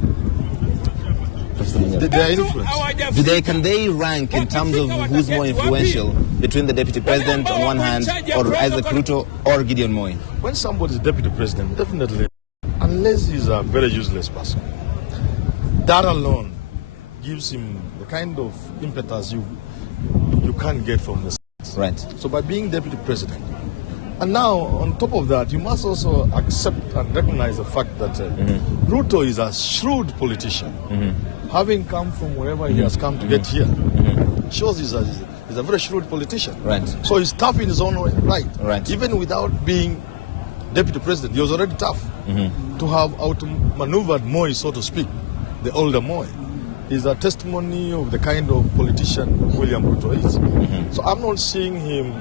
Their influence. Can they rank in terms of who's more influential between the deputy president on one hand or Isaac Ruto or Gideon Moi? When somebody is deputy president, definitely, unless he's a very useless person, that alone gives him the kind of impetus you can't get from the States. Right. So by being deputy president, and now on top of that, you must also accept and recognize the fact that Ruto is a shrewd politician. Having come from wherever he has come to get here, shows he's a very shrewd politician. Right. So he's tough in his own way. Right. Even without being deputy president, he was already tough. To have outmaneuvered Moi, so to speak, the older Moi, is a testimony of the kind of politician William Ruto is. So I'm not seeing him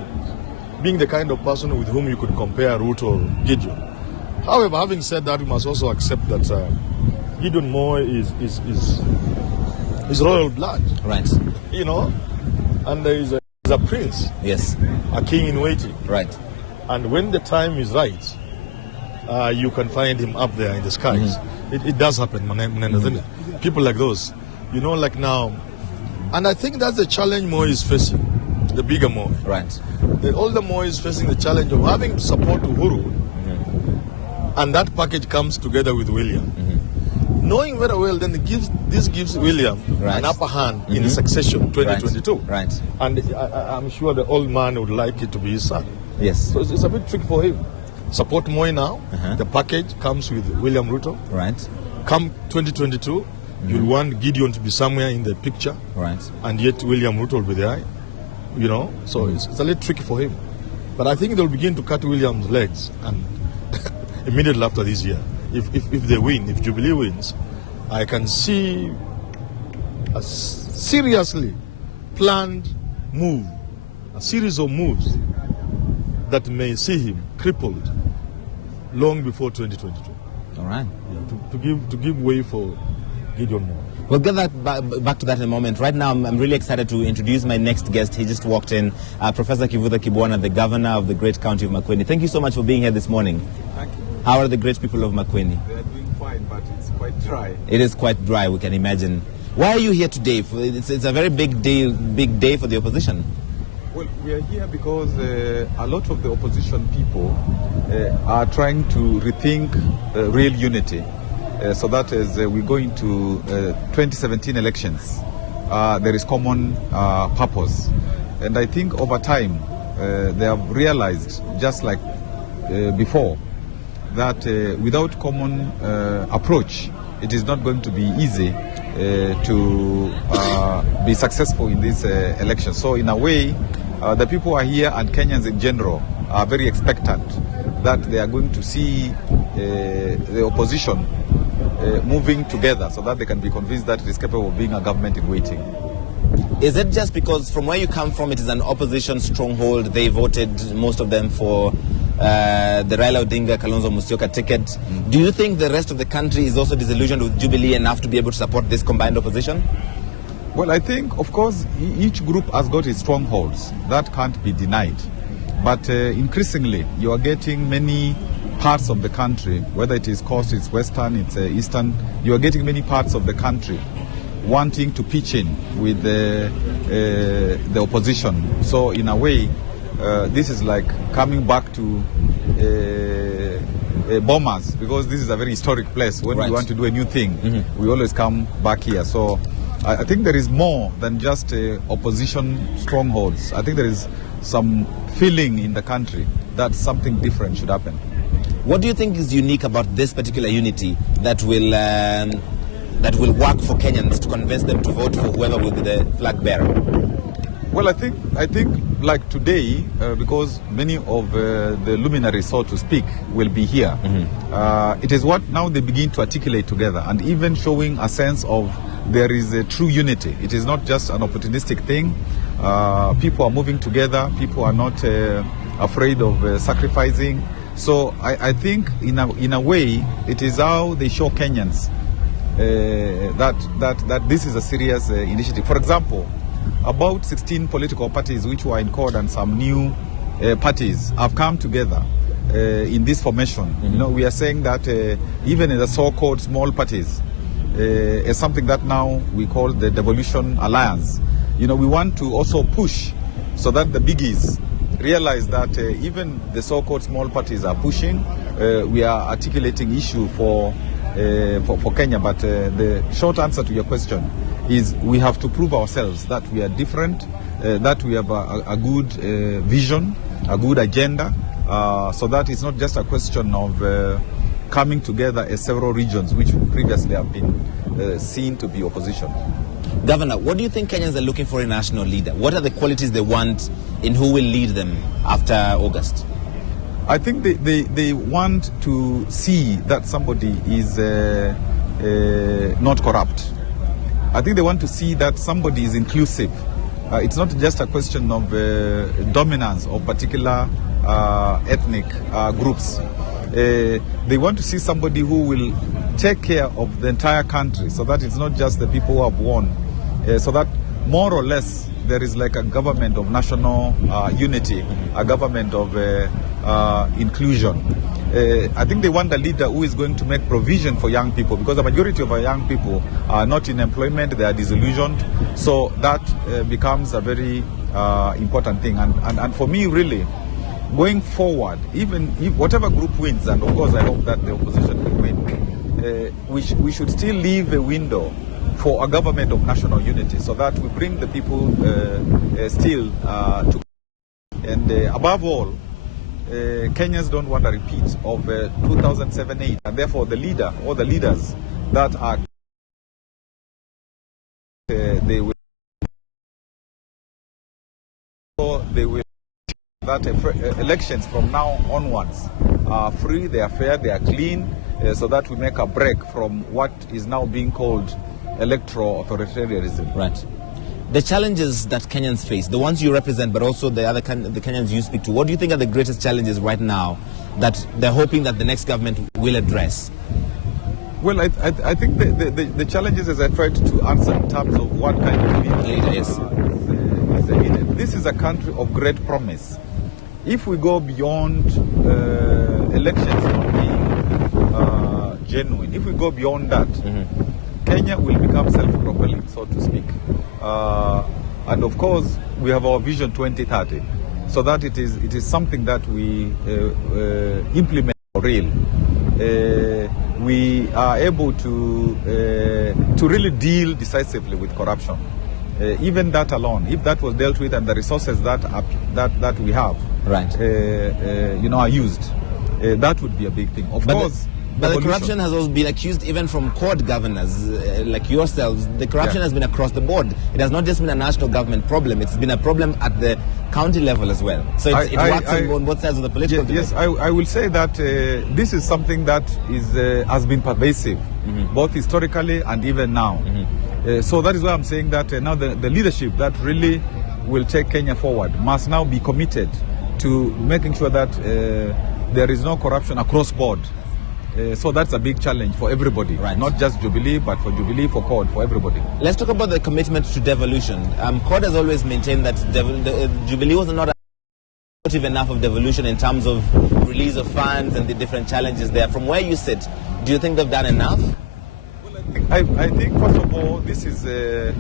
being the kind of person with whom you could compare Ruto or Gideon. However, having said that, we must also accept that Gideon Moi is royal blood. Right. and there is a prince, Yes. a king in waiting. Right. And when the time is right, you can find him up there in the skies. It does happen, doesn't it? People like those, like now. And I think that's the challenge Moi is facing, the bigger Moi. Right. The older Moi is facing the challenge of having to support Uhuru, and that package comes together with William. Knowing very well, then this gives William an upper hand in the succession 2022. Right. And I'm sure the old man would like it to be his son. Yes. So it's a bit tricky for him. Support Moi now. The package comes with William Ruto. Right. Come 2022, you'll want Gideon to be somewhere in the picture. Right. And yet William Ruto will be there. So it's a little tricky for him. But I think they'll begin to cut William's legs and immediately after this year. If they win, if Jubilee wins, I can see a seriously planned move, a series of moves that may see him crippled long before 2022. All right. Yeah, to give way for Gideon Moi. We'll get that back to that in a moment. Right now, I'm really excited to introduce my next guest. He just walked in, Professor Kivutha Kibwana, the governor of the great county of Makueni. Thank you so much for being here this morning. Thank you. How are the great people of Makueni? They are doing fine, but it's quite dry. It is quite dry, we can imagine. Why are you here today? It's a very big day for the opposition. Well, we are here because a lot of the opposition people are trying to rethink real unity, so that as we go into 2017 elections, there is common purpose. And I think over time, they have realized, just like before, that without common approach, it is not going to be easy to be successful in this election. So in a way, the people who are here and Kenyans in general are very expectant that they are going to see the opposition moving together so that they can be convinced that it is capable of being a government in waiting. Is it just because from where you come from, it is an opposition stronghold? They voted, most of them, for the Raila Odinga Kalonzo Musyoka ticket. Do you think the rest of the country is also disillusioned with Jubilee enough to be able to support this combined opposition? Well, I think, of course, each group has got its strongholds. That can't be denied. But increasingly, you are getting many parts of the country, whether it is coast, it's western, it's eastern, you are getting many parts of the country wanting to pitch in with the opposition. So in a way, this is like coming back to Bomas, because this is a very historic place. When we want to do a new thing, we always come back here. So I think there is more than just opposition strongholds. I think there is some feeling in the country that something different should happen. What do you think is unique about this particular unity that will work for Kenyans to convince them to vote for whoever will be the flag bearer? Well, I think like today, because many of the luminaries, so to speak, will be here, it is what now they begin to articulate together and even showing a sense of there is a true unity. It is not just an opportunistic thing. People are moving together. People are not afraid of sacrificing. So I think in a way, it is how they show Kenyans that this is a serious initiative. For example, about 16 political parties which were in court and some new parties have come together in this formation. You know, we are saying that even in the so-called small parties, is something that now we call the Devolution Alliance. You know, we want to also push so that the biggies realize that even the so-called small parties are pushing. We are articulating issue for Kenya, but the short answer to your question is we have to prove ourselves that we are different, that we have a good vision, a good agenda, so that it's not just a question of coming together as several regions which previously have been seen to be opposition. Governor, what do you think Kenyans are looking for in a national leader? What are the qualities they want in who will lead them after August? I think they want to see that somebody is not corrupt. I think they want to see that somebody is inclusive. It's not just a question of dominance of particular ethnic groups. They want to see somebody who will take care of the entire country so that it's not just the people who have won, so that more or less there is like a government of national unity, a government of inclusion. I think they want a leader who is going to make provision for young people, because the majority of our young people are not in employment, they are disillusioned. So that becomes a very important thing. And for me, really, going forward, even if whatever group wins, and of course I hope that the opposition will win, we should still leave a window for a government of national unity, so that we bring the people still to. And above all, Kenyans don't want a repeat of 2007-8, and therefore the leader or the leaders that are they will that elections from now onwards are free, they are fair, they are clean, so that we make a break from what is now being called electoral authoritarianism. Right. The challenges that Kenyans face, the ones you represent, but also the Kenyans you speak to, what do you think are the greatest challenges right now that they're hoping that the next government will address? Well, I think the challenges, as I tried to answer in terms of what kind of leader is needed. This is a country of great promise. If we go beyond elections not being genuine, if we go beyond that, Kenya will become self-propelling, so to speak. And of course, we have our Vision 2030, so that it is something that we implement for real. We are able to really deal decisively with corruption. Even that alone, if that was dealt with and the resources that we have, right, are used, that would be a big thing. Of course. But the corruption has also been accused even from court governors like yourselves. The corruption has been across the board. It has not just been a national government problem. It's been a problem at the county level as well. So it works on both sides of the political debate. Yes, I will say that this is something that has been pervasive, both historically and even now. So that is why I'm saying that now the leadership that really will take Kenya forward must now be committed to making sure that there is no corruption across board. So that's a big challenge for everybody, right. Not just Jubilee, but for Jubilee, for CORD, for everybody. Let's talk about the commitment to devolution. CORD has always maintained that Jubilee was not supportive enough of devolution in terms of release of funds and the different challenges there. From where you sit, do you think they've done enough? Well, I think first of all, this is the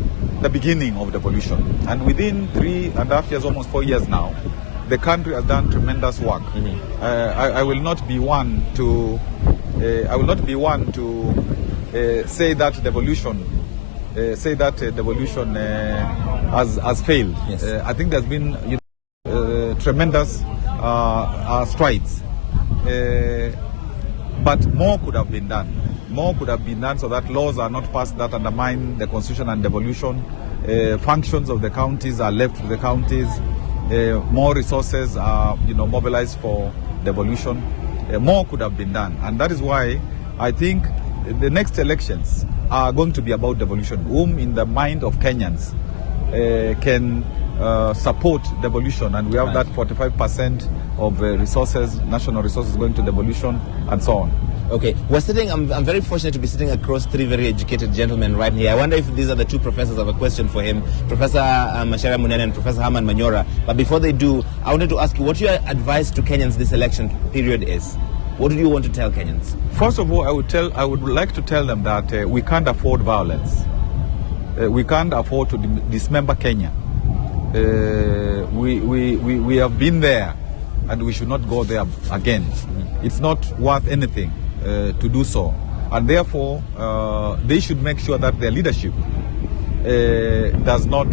beginning of devolution. And within 3.5 years, almost 4 years now, the country has done tremendous work. I will not be one to say that devolution has failed. Yes. I think there's been tremendous strides, but more could have been done. More could have been done so that laws are not passed that undermine the constitution and devolution. Functions of the counties are left to the counties. More resources are mobilized for devolution. More could have been done, and that is why I think the next elections are going to be about devolution. Whom in the mind of Kenyans can support devolution, and we have that 45% of resources, national resources, going to devolution, and so on. Okay, we're sitting, I'm very fortunate to be sitting across three very educated gentlemen right here. I wonder if these are the two professors. I have a question for him, Professor Macharia Munene and Professor Herman Manyora. But before they do, I wanted to ask you what your advice to Kenyans this election period is. What do you want to tell Kenyans? First of all, I would like to tell them that we can't afford violence. We can't afford to dismember Kenya. We have been there, and we should not go there again. It's not worth anything to do so, and therefore they should make sure that their leadership does not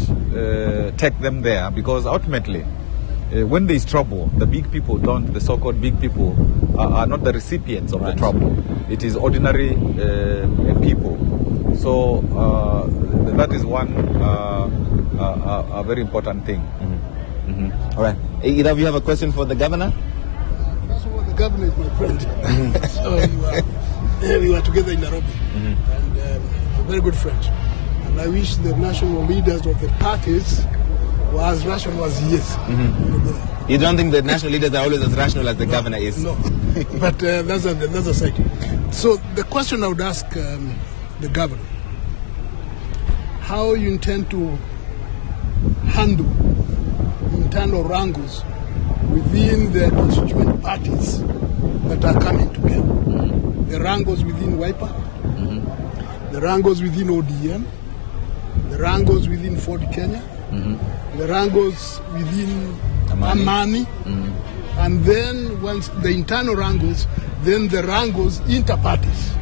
take them there, because ultimately when there is trouble, the big people the so-called big people are not the recipients of the trouble. It is ordinary people. So that is one a very important thing. All right. Either of you have a question for the governor? First of all, the governor is my friend. So we were together in Nairobi, and a very good friend. And I wish the national leaders of the parties were as rational as he is. You don't think the national leaders are always as rational as the governor is? No, but that's a side. So the question I would ask the governor, how you intend to handle internal wrangles within the constituent parties that are coming together. The wrangles within Wiper, the wrangles within ODM, the wrangles within Ford Kenya, the wrangles within Amani, and then once the internal wrangles, then the wrangles inter-parties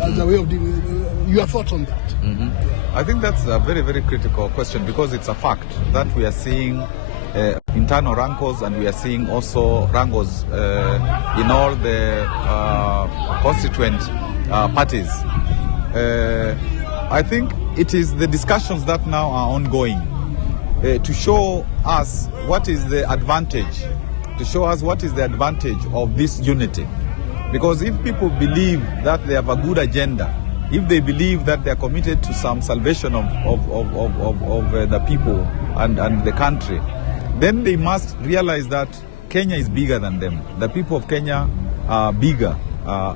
as a way of dealing with your thoughts on that? I think that's a very, very critical question, because it's a fact that we are seeing internal wrangles, and we are seeing also wrangles in all the constituent parties. I think it is the discussions that now are ongoing to show us what is the advantage, of this unity. Because if people believe that they have a good agenda, if they believe that they are committed to some salvation of the people and the country, then they must realize that Kenya is bigger than them. The people of Kenya are bigger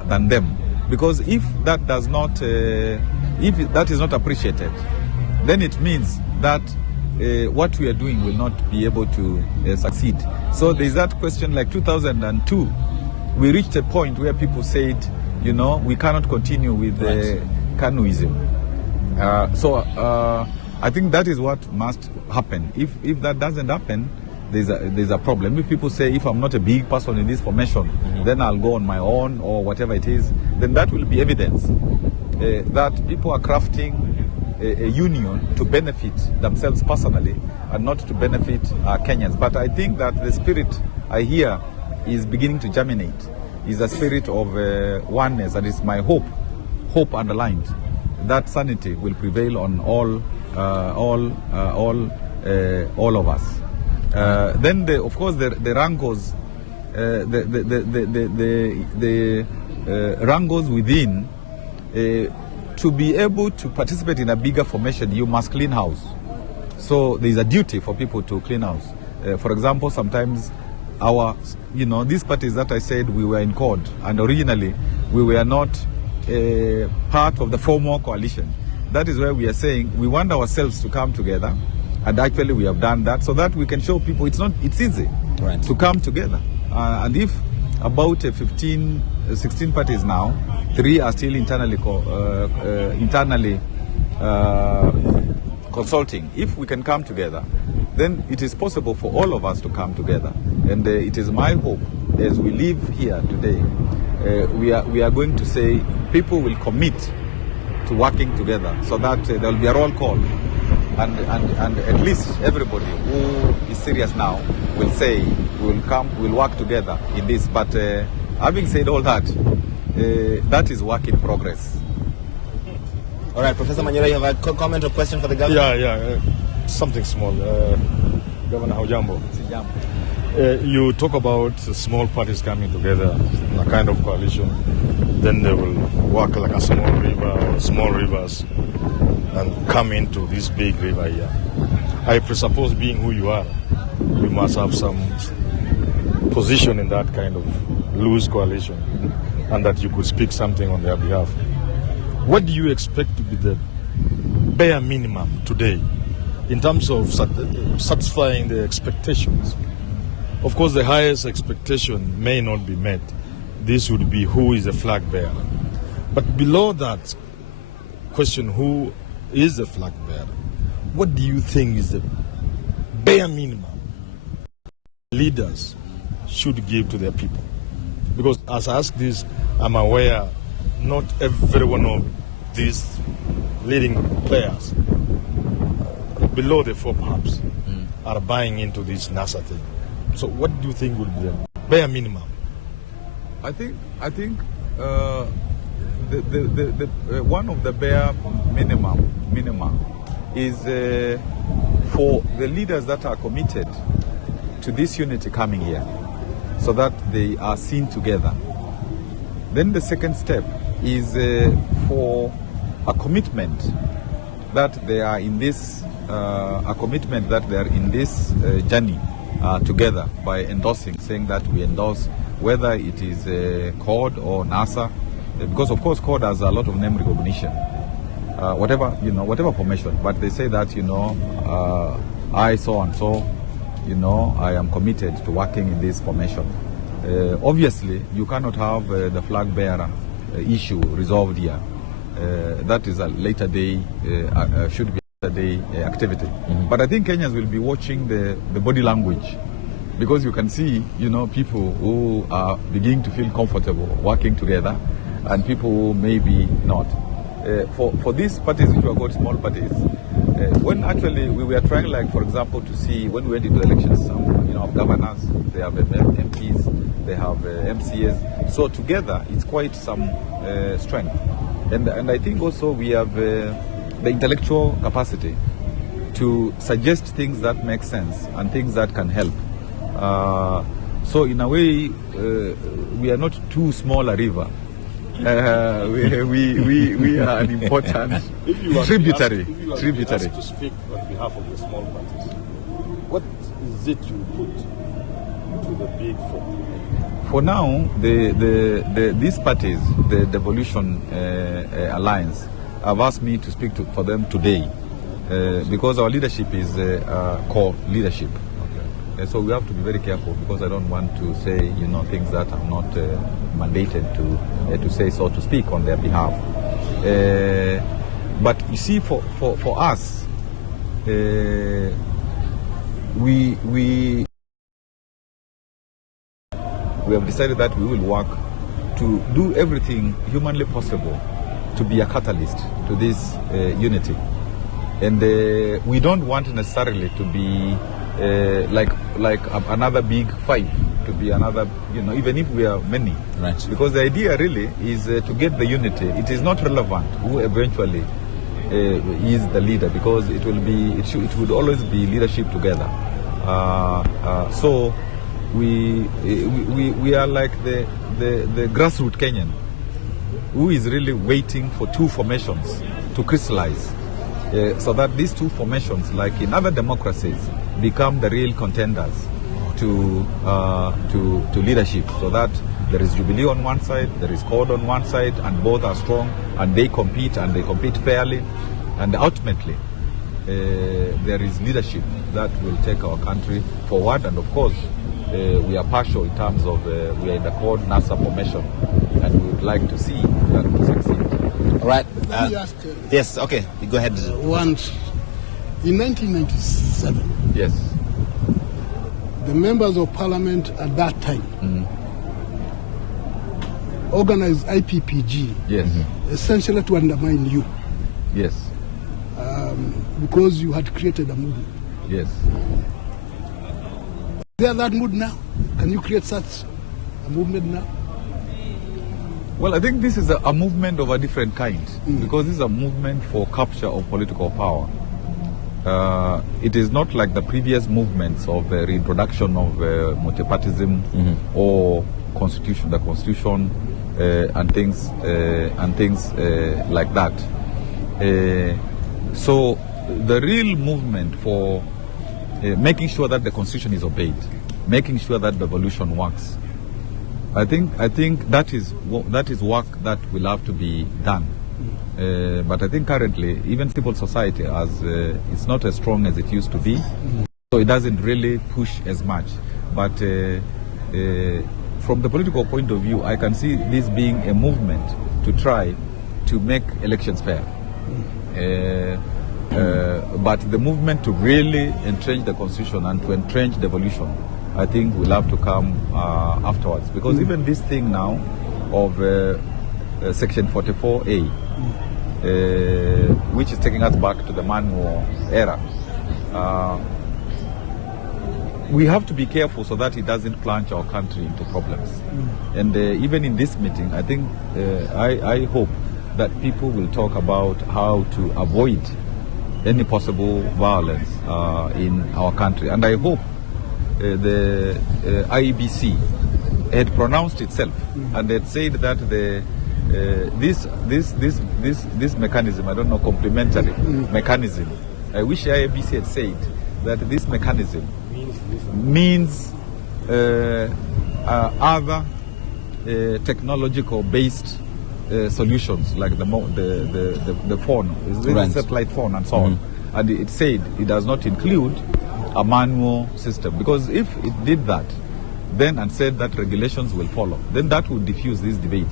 than them. Because if that does not, if that is not appreciated, then it means that what we are doing will not be able to succeed. So there is that question, like 2002, we reached a point where people said, you know, we cannot continue with Kanuism. I think that is what must happen. If that doesn't happen, there's a problem. If people say, if I'm not a big person in this formation, then I'll go on my own or whatever it is, then that will be evidence that people are crafting a union to benefit themselves personally and not to benefit Kenyans. But I think that the spirit I hear is beginning to germinate, is a spirit of oneness, and it's my hope underlined, that sanity will prevail on all of us. Then, of course, the wrangles, the wrangles within, to be able to participate in a bigger formation, you must clean house. So there is a duty for people to clean house. For example, sometimes these parties that I said we were in CORD, and originally we were not part of the formal coalition. That is where we are saying we want ourselves to come together, and actually we have done that so that we can show people it's easy to come together. And if about 16 parties now, 3 are still internally consulting. If we can come together, then it is possible for all of us to come together. And it is my hope, as we live here today, we are going to say people will commit to working together, so that there will be a roll call, and at least everybody who is serious now will say we'll work together in this. But having said all that, that is work in progress. All right, Professor Manyora, you have a comment or question for the governor? Yeah, something small. Governor Haujambo. You talk about small parties coming together in a kind of coalition, then they will work like a small river or small rivers and come into this big river here. I presuppose, being who you are, you must have some position in that kind of loose coalition, and that you could speak something on their behalf. What do you expect to be the bare minimum today in terms of satisfying the expectations? Of course, the highest expectation may not be met. This would be who is the flag bearer. But below that question, who is the flag bearer, what do you think is the bare minimum leaders should give to their people? Because as I ask this, I'm aware not every one of these leading players, below the 4 perhaps, are buying into this NASA thing. So what do you think would be the bare minimum? I think one of the bare minimum is for the leaders that are committed to this unity coming here, so that they are seen together. Then the second step is for a commitment that they are in this journey together, by endorsing, saying that we endorse, whether it is CORD or NASA, because of course CORD has a lot of name recognition, whatever formation, but they say that I so and so, you know, I am committed to working in this formation. Obviously, you cannot have the flag bearer issue resolved here. That is a later day, should be a later day activity. But I think Kenyans will be watching the body language, because you can see, you know, people who are beginning to feel comfortable working together and people who maybe not. For these parties which were called small parties, when actually we were trying, like, for example, to see when we went into the elections, some, you know, of governors, they have MPs, they have MCAs. So together, it's quite some strength. And I think also we have the intellectual capacity to suggest things that make sense and things that can help. So in a way, we are not too small a river. We are an important tributary. If you are asked to speak on behalf of the small parties, what is it you put to the big four? For now, these parties, the Devolution Alliance, have asked me to speak for them today, because our leadership is core leadership. Okay. So we have to be very careful, because I don't want to say, you know, things that are not mandated to say, so to speak, on their behalf. But you see, for us, we have decided that we will work to do everything humanly possible to be a catalyst to this unity. And we don't want necessarily to be like another big five, to be another, you know, even if we are many. Right. Because the idea really is to get the unity. It is not relevant who eventually is the leader, because it would always be leadership together. So we are like the grassroots Kenyan, who is really waiting for two formations to crystallize, so that these two formations, like in other democracies, become the real contenders to leadership, so that there is Jubilee on one side, there is CORD on one side, and both are strong, and they compete fairly, and ultimately there is leadership that will take our country forward. And of course, we are partial in terms of we are in the CORD NASA formation, and we would like to see that we succeed. All right. Let me ask, yes, okay, go ahead. Once, in 1997, Yes. the members of parliament at that time organized IPPG, Yes. essentially to undermine you, Yes. because you had created a movement. Yes. Is there that mood now? Can you create such a movement now? Well, I think this is a movement of a different kind, because this is a movement for capture of political power. It is not like the previous movements of the reintroduction of multipartism or the constitution and things like that. So the real movement for making sure that the constitution is obeyed, making sure that devolution works, I think that is work that will have to be done. But I think currently, even civil society, it's not as strong as it used to be, so it doesn't really push as much. But from the political point of view, I can see this being a movement to try to make elections fair. But the movement to really entrench the constitution and to entrench devolution, I think will have to come afterwards. Because even this thing now of Section 44A, which is taking us back to the man-war era, we have to be careful so that it doesn't plunge our country into problems. And even in this meeting, I think, I hope that people will talk about how to avoid any possible violence in our country. And I hope the IEBC had pronounced itself and had said that this mechanism, I don't know, complementary mechanism, I wish IEBC had said that this mechanism means other technological based solutions, like the phone, the satellite phone and so on. And it said it does not include a manual system. Because if it did that, then and said that regulations will follow, then that would diffuse this debate.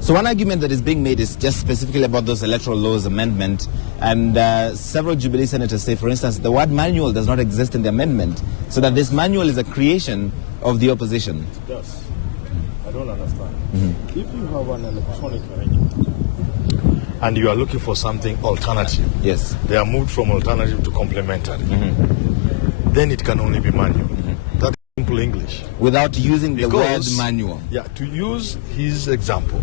So one argument that is being made is just specifically about those electoral laws amendment, and several Jubilee senators say, for instance, the word manual does not exist in the amendment, so that this manual is a creation of the opposition. It does. I don't understand. If you have an electronic arrangement and you are looking for something alternative, yes, they are moved from alternative to complementary, then it can only be manual. That is simple English. Without using the word manual. Yeah, to use his example,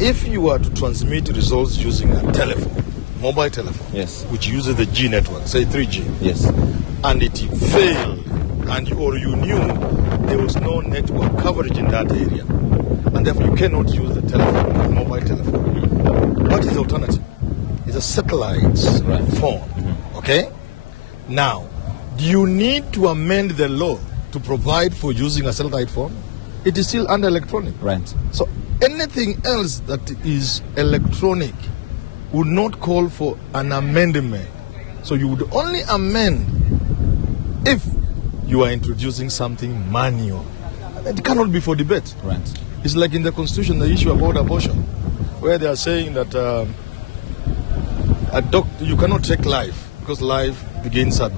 if you are to transmit results using a telephone, mobile telephone, yes, which uses the G network, say 3G, yes, and it failed, and you knew there was no network coverage in that area, and therefore you cannot use the telephone, the mobile telephone. What is the alternative? It's a satellite phone. Okay? Now, do you need to amend the law to provide for using a satellite phone? It is still under electronic. Right. So anything else that is electronic would not call for an amendment. So you would only amend if you are introducing something manual. It cannot be for debate. Right. It's like in the Constitution, the issue about abortion, where they are saying that you cannot take life because life begins at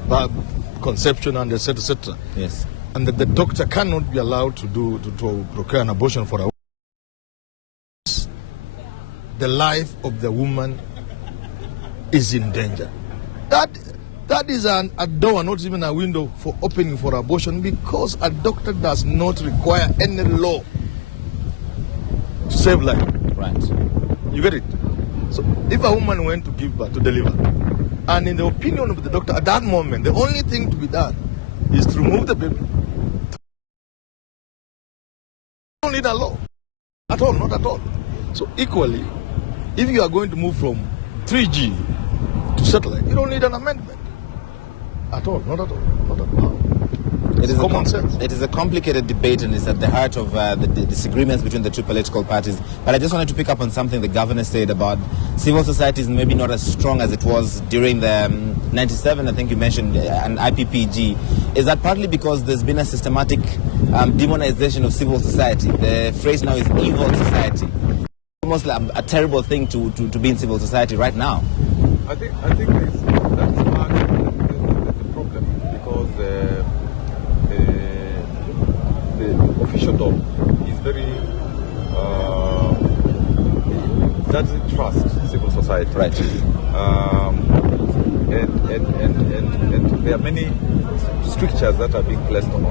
conception and etc. etc. Yes. And that the doctor cannot be allowed to procure an abortion for a woman. The life of the woman is in danger. That is a door, not even a window for opening for abortion, because a doctor does not require any law to save life. Right. You get it? So if a woman went to give birth, to deliver, and in the opinion of the doctor at that moment, the only thing to be done is to remove the baby. You don't need a law. At all, not at all. So equally, if you are going to move from 3G to satellite, you don't need an amendment. At all, not at all, not at all. It is common sense. It is a complicated debate, and it's at the heart of the disagreements between the two political parties. But I just wanted to pick up on something the governor said about civil society is maybe not as strong as it was during the 97, I think you mentioned, and IPPG. Is that partly because there's been a systematic demonization of civil society? The phrase now is evil society. Almost like a terrible thing to be in civil society right now. I think that is part of the problem, because the officialdom is very doesn't trust civil society. Right. And there are many strictures that are being placed on the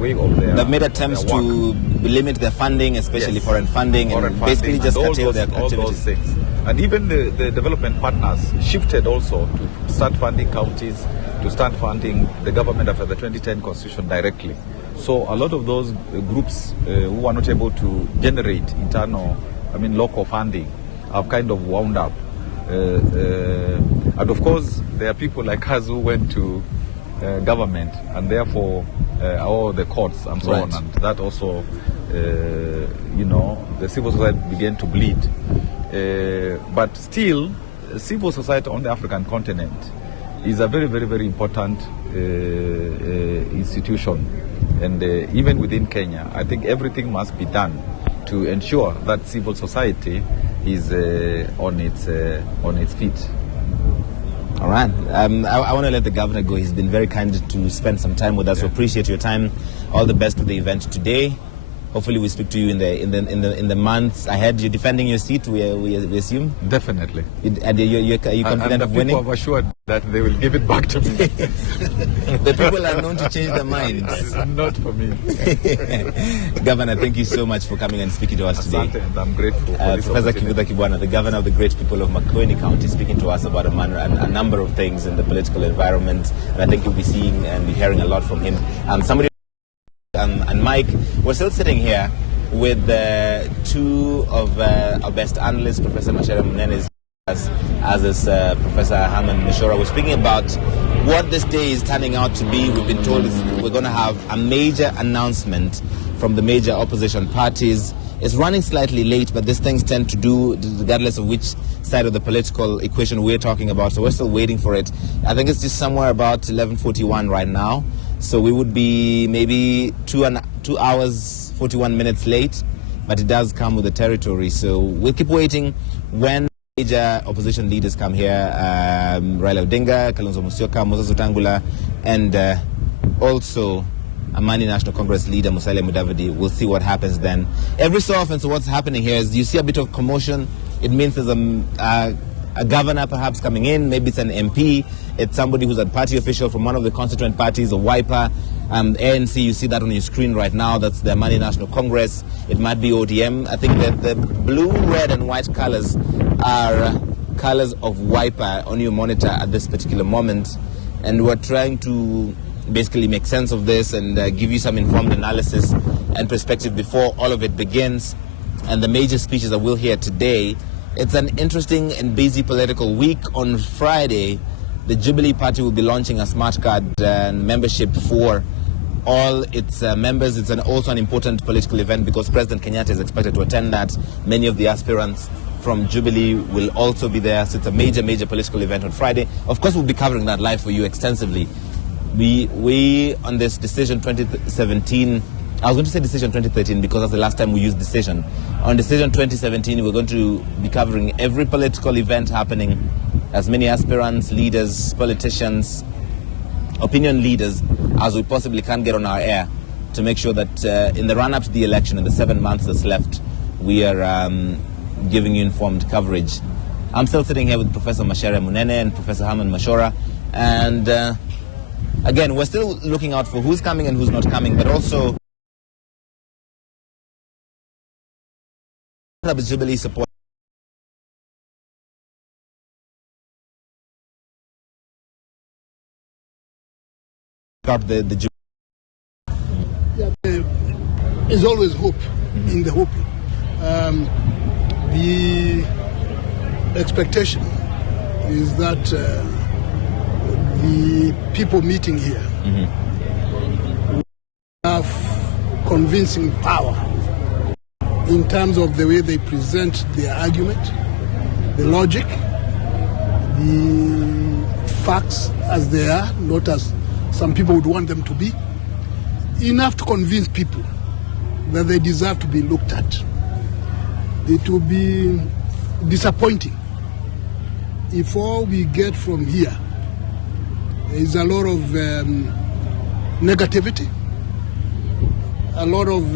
way of their. They've made attempts to limit their funding, especially foreign funding, and basically just curtail their activities. All those things. And even the development partners shifted also to start funding counties, to start funding the government after the 2010 constitution directly. So a lot of those groups who were not able to generate local funding have kind of wound up. And of course, there are people like us who went to government, and therefore all the courts and so on, and that also, the civil society began to bleed. But still, civil society on the African continent is a very, very, very important institution. And even within Kenya, I think everything must be done to ensure that civil society is on its feet. All right. I want to let the governor go. He's been very kind to spend some time with us. We appreciate your time. All the best with the event today. Hopefully, we speak to you in the months ahead. You're defending your seat, we assume. Definitely. Are you confident of winning? People have assured that they will give it back to me. The people are known to change their minds. Not for me. Governor, thank you so much for coming and speaking to us today. And I'm grateful for this Professor Kivuta Kibwana, the governor of the great people of Makueni County, speaking to us about a number of things in the political environment. And I think you'll be seeing and hearing a lot from him. And Mike, we're still sitting here with two of our best analysts, Professor Mashera Munene, as is Professor Herman Mishora. We're speaking about what this day is turning out to be. We've been told we're going to have a major announcement from the major opposition parties It's running slightly late, but these things tend to do regardless of which side of the political equation we're talking about. So we're still waiting for it. I think it's just somewhere about 11:41 right now. So we would be maybe 2 hours, 41 minutes late, but it does come with the territory. So we'll keep waiting when major opposition leaders come here, Raila Odinga, Kalonzo Musyoka, Moses Wetangula, and also Amani National Congress leader Musalia Mudavadi. We'll see what happens then. Every so often, so what's happening here is you see a bit of commotion. It means there's a governor perhaps coming in, maybe it's an MP, it's somebody who's a party official from one of the constituent parties, a Wiper, ANC, you see that on your screen right now, that's the Amani National Congress, it might be ODM. I think that the blue, red and white colors are colors of Wiper on your monitor at this particular moment, and we're trying to basically make sense of this and give you some informed analysis and perspective before all of it begins. And the major speeches that we'll hear today. It's an interesting and busy political week. On Friday, the Jubilee Party will be launching a smart card membership for all its members. It's also an important political event because President Kenyatta is expected to attend that. Many of the aspirants from Jubilee will also be there. So it's a major political event on Friday. Of course, we'll be covering that live for you extensively. We on this decision 2017, I was going to say decision 2013 because that's the last time we used decision. On decision 2017, we're going to be covering every political event happening, as many aspirants, leaders, politicians, opinion leaders as we possibly can get on our air to make sure that in the run-up to the election, in the 7 months that's left, we are giving you informed coverage. I'm still sitting here with Professor Mashere Munene and Professor Herman Mashora, and again, we're still looking out for who's coming and who's not coming, but also Jubilee support. Yeah, there's always hope in the hoping. The expectation is that the people meeting here have convincing power in terms of the way they present their argument, the logic, the facts as they are, not as some people would want them to be, enough to convince people that they deserve to be looked at. It will be disappointing if all we get from here is a lot of negativity, a lot of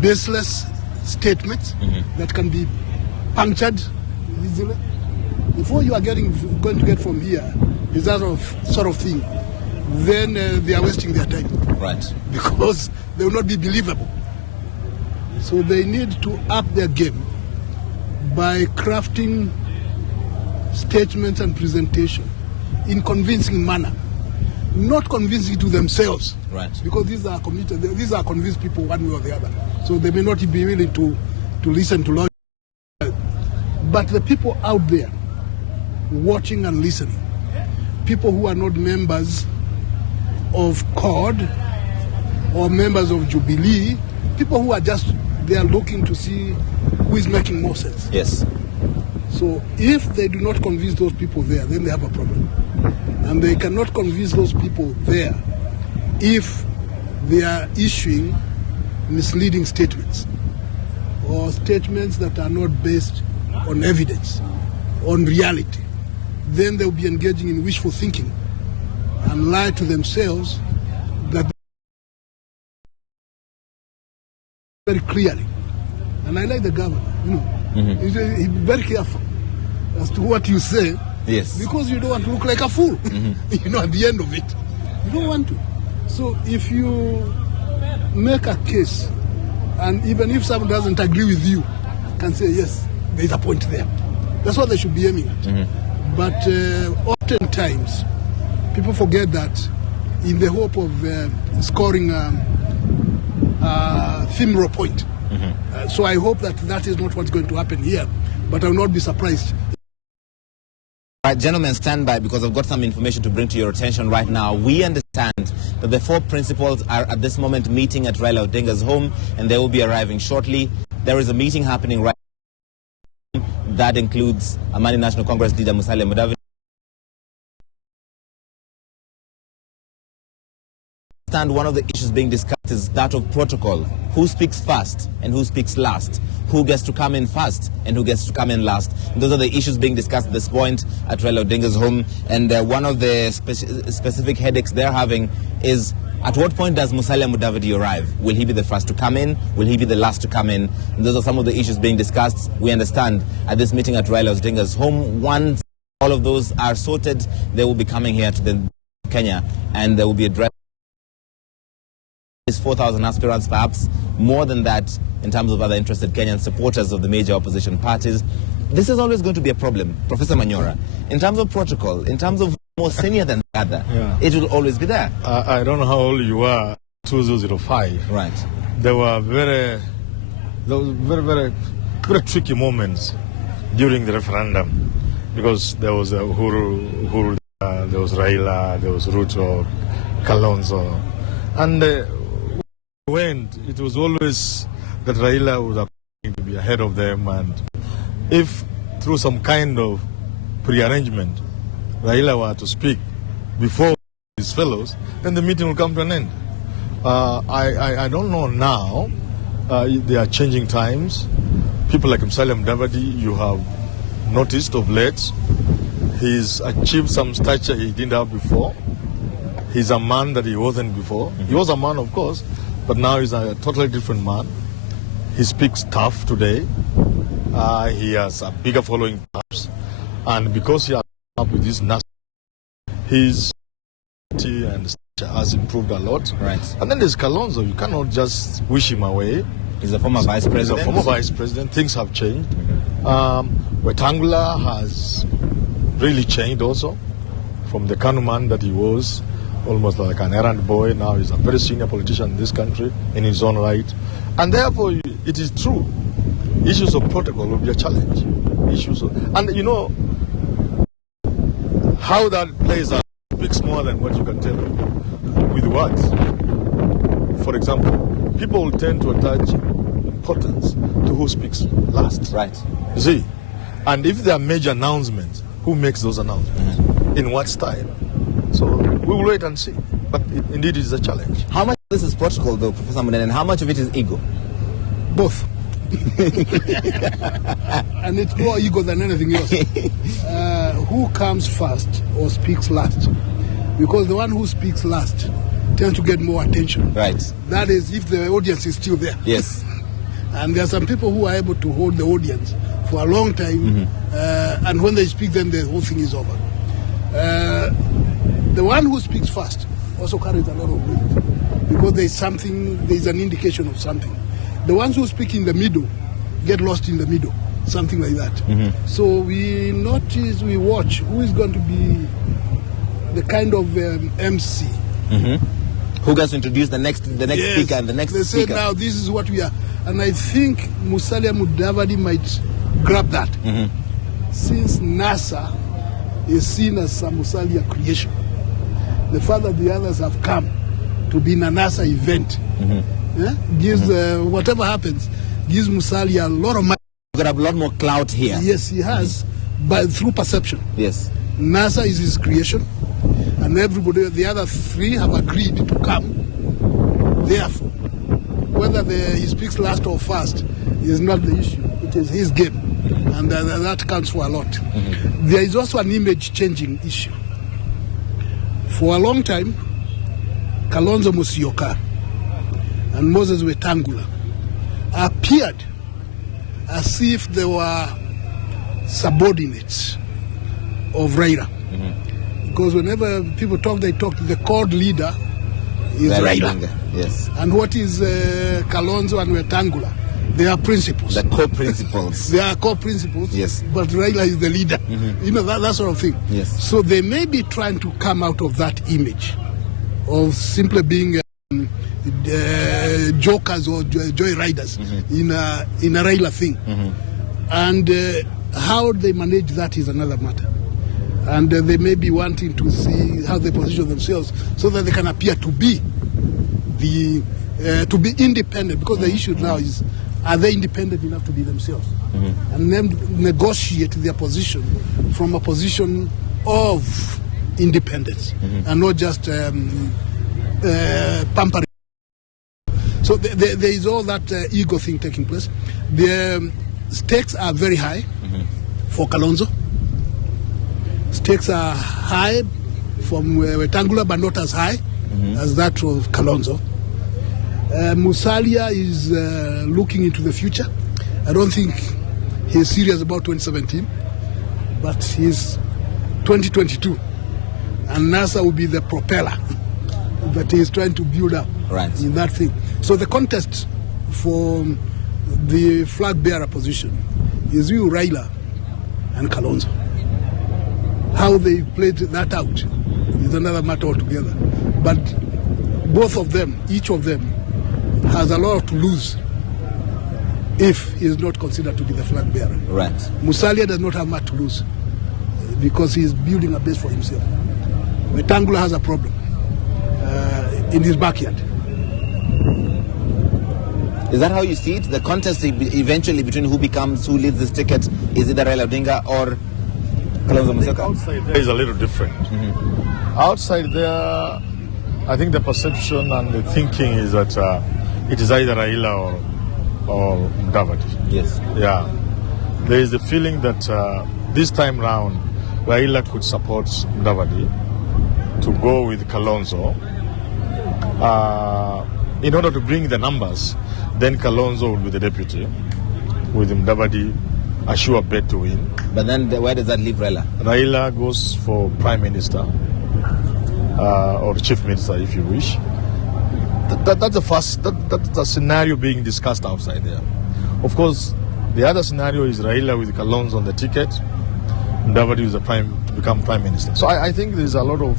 baseless statements that can be punctured easily. If all you are going to get from here is that sort of thing, then they are wasting their time. Right. Because they will not be believable. So they need to up their game by crafting statements and presentation in convincing manner, not convincing to themselves. Right. Because these are committed, these are convinced people one way or the other. So they may not be willing to listen to logic. But the people out there watching and listening, people who are not members of CORD or members of Jubilee, people who are just there looking to see who is making more sense. Yes. So if they do not convince those people there, then they have a problem. And they cannot convince those people there if they are issuing misleading statements or statements that are not based on evidence, on reality. Then they'll be engaging in wishful thinking and lie to themselves that very clearly. And I like the governor, he's very careful as to what you say. Yes. Because you don't want to look like a fool, at the end of it. You don't want to. So if you make a case, and even if someone doesn't agree with you, can say, yes, there's a point there. That's what they should be aiming at. But oftentimes, people forget that in the hope of scoring a ephemeral point. So I hope that that is not what's going to happen here, but I will not be surprised. All right, gentlemen, stand by because I've got some information to bring to your attention right now. We understand that the four principals are at this moment meeting at Raila Odinga's home, and they will be arriving shortly. There is a meeting happening right now that includes Amani National Congress leader Musalia Mudavadi. One of the issues being discussed is that of protocol. Who speaks first and who speaks last? Who gets to come in first and who gets to come in last? And those are the issues being discussed at this point at Raila Odinga's home. And one of the specific headaches they're having is, at what point does Musalia Mudavadi arrive? Will he be the first to come in? Will he be the last to come in? And those are some of the issues being discussed, we understand, at this meeting at Raila Odinga's home. Once all of those are sorted, they will be coming here to the Kenya, and there will be addressed. Is 4,000 aspirants, perhaps more than that in terms of other interested Kenyan supporters of the major opposition parties. This is always going to be a problem, Professor Manyora. In terms of protocol, in terms of more senior than the other, it will always be there. I don't know how old you are, 2005. Right. There were very tricky moments during the referendum, because there was Uhuru, there was Raila, there was Ruto, Kalonzo, and it was always that Raila would have to be ahead of them, and if through some kind of prearrangement Raila were to speak before his fellows, then the meeting will come to an end. I don't know now. They are changing times. People like Musalia Mudavadi, you have noticed of late, he's achieved some stature he didn't have before. He's a man that he wasn't before. He was a man, of course, but now he's a totally different man. He speaks tough today. He has a bigger following, perhaps. And because he has come up with this national, his and stature has improved a lot. Right. And then there's Kalonzo. You cannot just wish him away. He's a former vice president. He's a former vice president. Things have changed. Wetangula has really changed also from the Kanu man that he was, almost like an errand boy. Now he's a very senior politician in this country in his own right. And therefore, it is true, issues of protocol will be a challenge. And you know, how that plays out speaks more than what you can tell with words. For example, people will tend to attach importance to who speaks last. Right. You see? And if there are major announcements, who makes those announcements? In what style? So we will wait and see. But indeed, it is a challenge. How much of this is protocol, though, Professor Munen, and how much of it is ego? Both. And it's more ego than anything else. Who comes first or speaks last? Because the one who speaks last tends to get more attention. Right. That is, if the audience is still there. Yes. And there are some people who are able to hold the audience for a long time, and when they speak, then the whole thing is over. The one who speaks first also carries a lot of weight, because there's an indication of something. The ones who speak in the middle get lost in the middle, something like that. So we notice, we watch who is going to be the kind of MC. Who gets to introduce the next speaker and the next speaker? They say now this is what we are. And I think Musalia Mudavadi might grab that. Since NASA is seen as a Musalia creation, the fact that the others have come to be in a NASA event gives, whatever happens, gives Musalia a lot of money. Got a lot more clout here. Yes, he has, but through perception. Yes. NASA is his creation, and everybody, the other three have agreed to come. Therefore, whether he speaks last or first is not the issue. It is his game, and that counts for a lot. There is also an image-changing issue. For a long time, Kalonzo Musyoka and Moses Wetangula appeared as if they were subordinates of Raila. Because whenever people talk, they talk to the core leader is Raila. Yes. And what is Kalonzo and Wetangula? They are principles. The co-principles. They are co-principles. Yes. But Raila is the leader. You know, that sort of thing. Yes. So they may be trying to come out of that image of simply being jokers or joy riders in a Raila thing. And how they manage that is another matter. And they may be wanting to see how they position themselves so that they can appear to be independent, because the issue now is are they independent enough to be themselves? And then negotiate their position from a position of independence and not just pampering. So there is all that ego thing taking place. The stakes are very high for Kalonzo. Stakes are high from Wetangula, but not as high as that of Kalonzo. Musalia is looking into the future. I don't think he's serious about 2017, but he's 2022. And NASA will be the propeller that he's trying to build up in that thing. So the contest for the flag bearer position is you, Raila, and Kalonzo. How they played that out is another matter altogether. But both of them, each of them, has a lot to lose if he is not considered to be the flag bearer. Right. Musalia does not have much to lose because he is building a base for himself. Wetangula has a problem in his backyard. Is that how you see it? The contest eventually between who leads this ticket is either Raila Odinga or Kalonzo Musyoka? Outside there is a little different. Outside there, I think the perception and the thinking is that it is either Raila or Mudavadi. Yes. Yeah. There is the feeling that this time round, Raila could support Mudavadi to go with Kalonzo in order to bring the numbers. Then Kalonzo will be the deputy, with Mudavadi a sure bet to win. But then where does that leave Raila? Raila goes for Prime Minister or Chief Minister, if you wish. That's the scenario being discussed outside there. Of course, the other scenario is Raila with Kalonzo on the ticket, Mudavadi become Prime Minister. So I think there's a lot of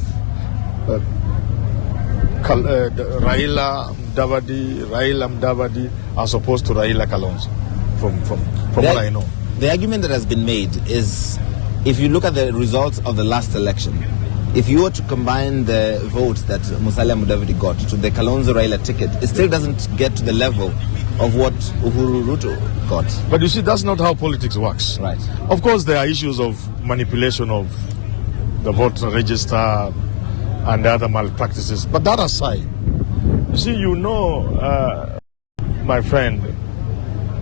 Raila Mudavadi as opposed to Raila Kalonzo from what I know. The argument that has been made is, if you look at the results of the last election, if you were to combine the votes that Musalia Mudavadi got to the Kalonzo Raila ticket, it still doesn't get to the level of what Uhuru Ruto got. But you see, that's not how politics works. Right. Of course, there are issues of manipulation of the voter register and other malpractices. But that aside, you see, my friend,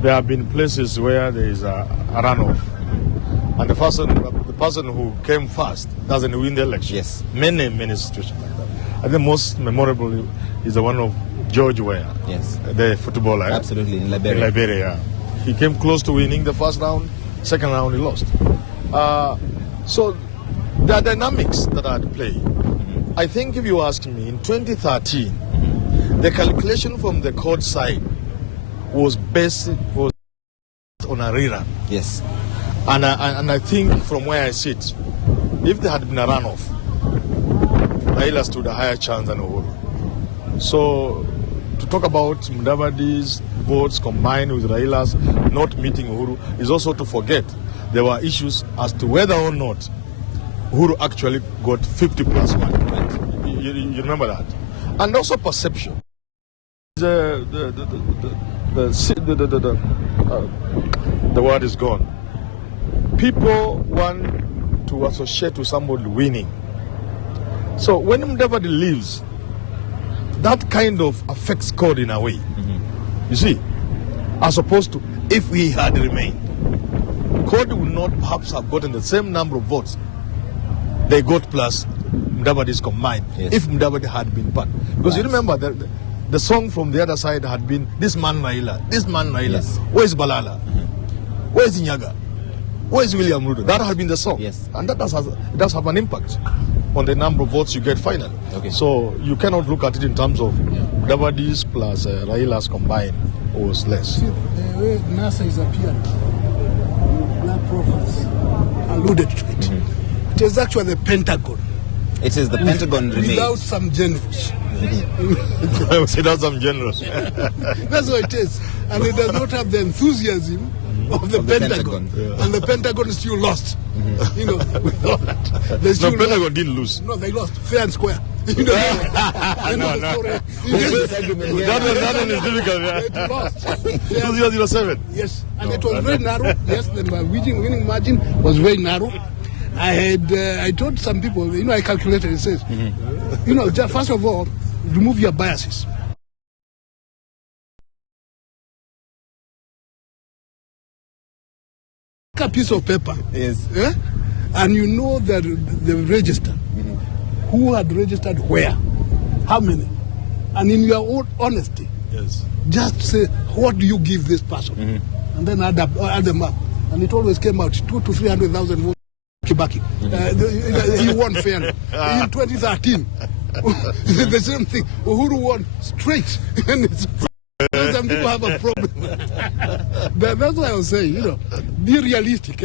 there have been places where there is a runoff, and the person who came first doesn't win the election. Yes. Many situations like that. I think most memorable is the one of George Weah. Yes. The footballer. Absolutely, in Liberia. In Liberia. He came close to winning the first round. Second round, he lost. So there are dynamics that are at play. I think if you ask me, in 2013, the calculation from the court side was based on a rerun. Yes. And I think from where I sit, if there had been a runoff, Raila stood a higher chance than Uhuru. So to talk about Mudavadi's votes combined with Raila's not meeting Uhuru is also to forget there were issues as to whether or not Uhuru actually got 50 plus 1. Right? You remember that? And also perception. The word is gone. People want to associate with somebody winning. So when Mudavadi leaves, that kind of affects CORD in a way. You see, as opposed to if he had remained, CORD would not perhaps have gotten the same number of votes they got plus Mudavadi's combined, if Mudavadi had been part. Because you remember the song from the other side had been, this man Raila, Yes. Where's Balala? Where's Inyaga? Where's William Ruto? That had been the song. Yes. And that does have an impact on the number of votes you get finally. Okay. So you cannot look at it in terms of Mudavadi's plus Raila's combined was less. See, the way NASA is appearing, black prophets alluded to it. It is actually the Pentagon. It is the Pentagon remains. Without some generals. Without some generals. That's what it is. And it does not have the enthusiasm of the Pentagon. Yeah. And the Pentagon still lost. You know, with all that. The Pentagon didn't lose. No, they lost fair and square. You know, No. That one is difficult. It lost. 2007. Yes, and it was very narrow. Yes, the winning margin was very narrow. I told some people, I calculated, it says, just first of all, remove your biases. A piece of paper. Yes. And you know that the register, who had registered where, how many, and in your own honesty, Yes. just say, what do you give this person? And then add them up. And it always came out 200,000 to 300,000 votes. Kibaki. He won fairly. In 2013, the same thing. Uhuru won straight. Some people have a problem. That's what I was saying, be realistic.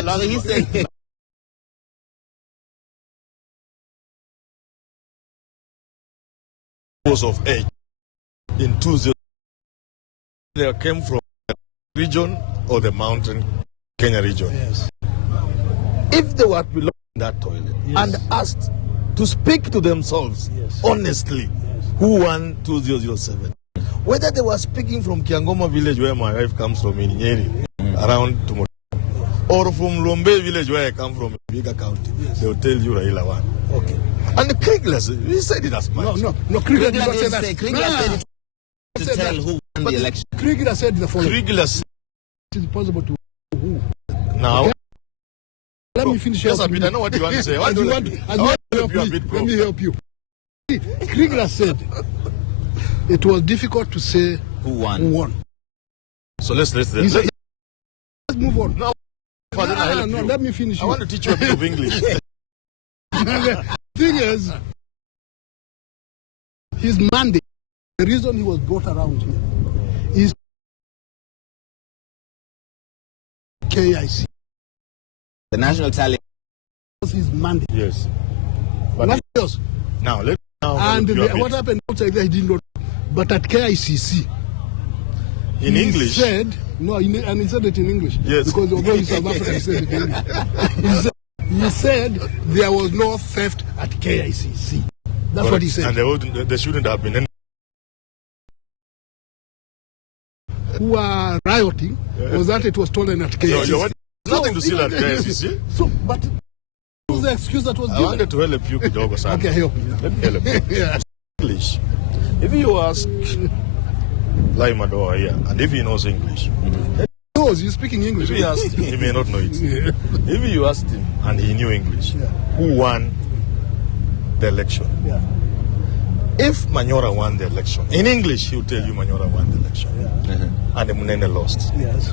So he's saying of age in 2000, they came from the region or the mountain Kenya region. Yes. If they were to belong in that toilet and asked to speak to themselves honestly, who won 2007, whether they were speaking from Kiangoma village where my wife comes from in Nyeri, around Tumo, or from Lombe village where I come from in Bigger County, they will tell you Raila won. Okay. And the Kriegler, he said it as much. No, Kriegler did not say that. Kriegler said it to tell who won the election. Kriegler said the following. Kriegler said It is possible to who. now. Okay. Let me finish. Yes, I know what you want to say. Let me help you. Kriegler said it was difficult to say Who won? So let's He said, let's move on. No, let me finish. I want to teach you a bit of English. The thing is, his mandate, the reason he was brought around here, is KIC. The national tally. Was his mandate. Yes. But What else? now, And what happened outside there, he didn't know. But at KICC, in he English, said, and he said it in English. Yes. Because although he's South African, he said it in English. He said there was no theft at KICC. That's what he said. And there shouldn't have been any. Who are rioting was that it was stolen at KICC. Nothing to see at KICC. So, but it was the excuse that was I given. wanted to help you, Kidogo San. Okay, help me. Let me help you. Yeah. English. If you ask Lai Madoa here, and if he knows English, He knows, he's speaking English. if you asked him, he may not know it. If you asked him and he knew English, who won the election? Yeah. If Manyora won the election, in English he will tell you Manyora won the election, and the Munene lost. Yes.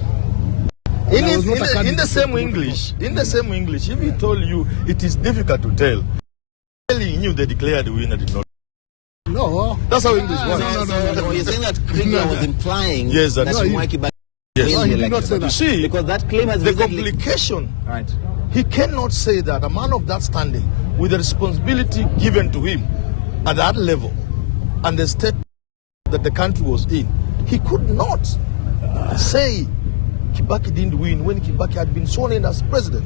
In the same English, if he told you it is difficult to tell, telling you they declared the winner did not. No. That's how English works. No. You're saying that Kriegler was implying Yes, that that's- Mwai Kibaki Yes. won No, the he did not say election. that. You see, Because that claim has the visibly- complication. Right. He cannot say that a man of that standing, with the responsibility given to him at that level, and the state that the country was in, he could not say Kibaki didn't win when Kibaki had been sworn in as president.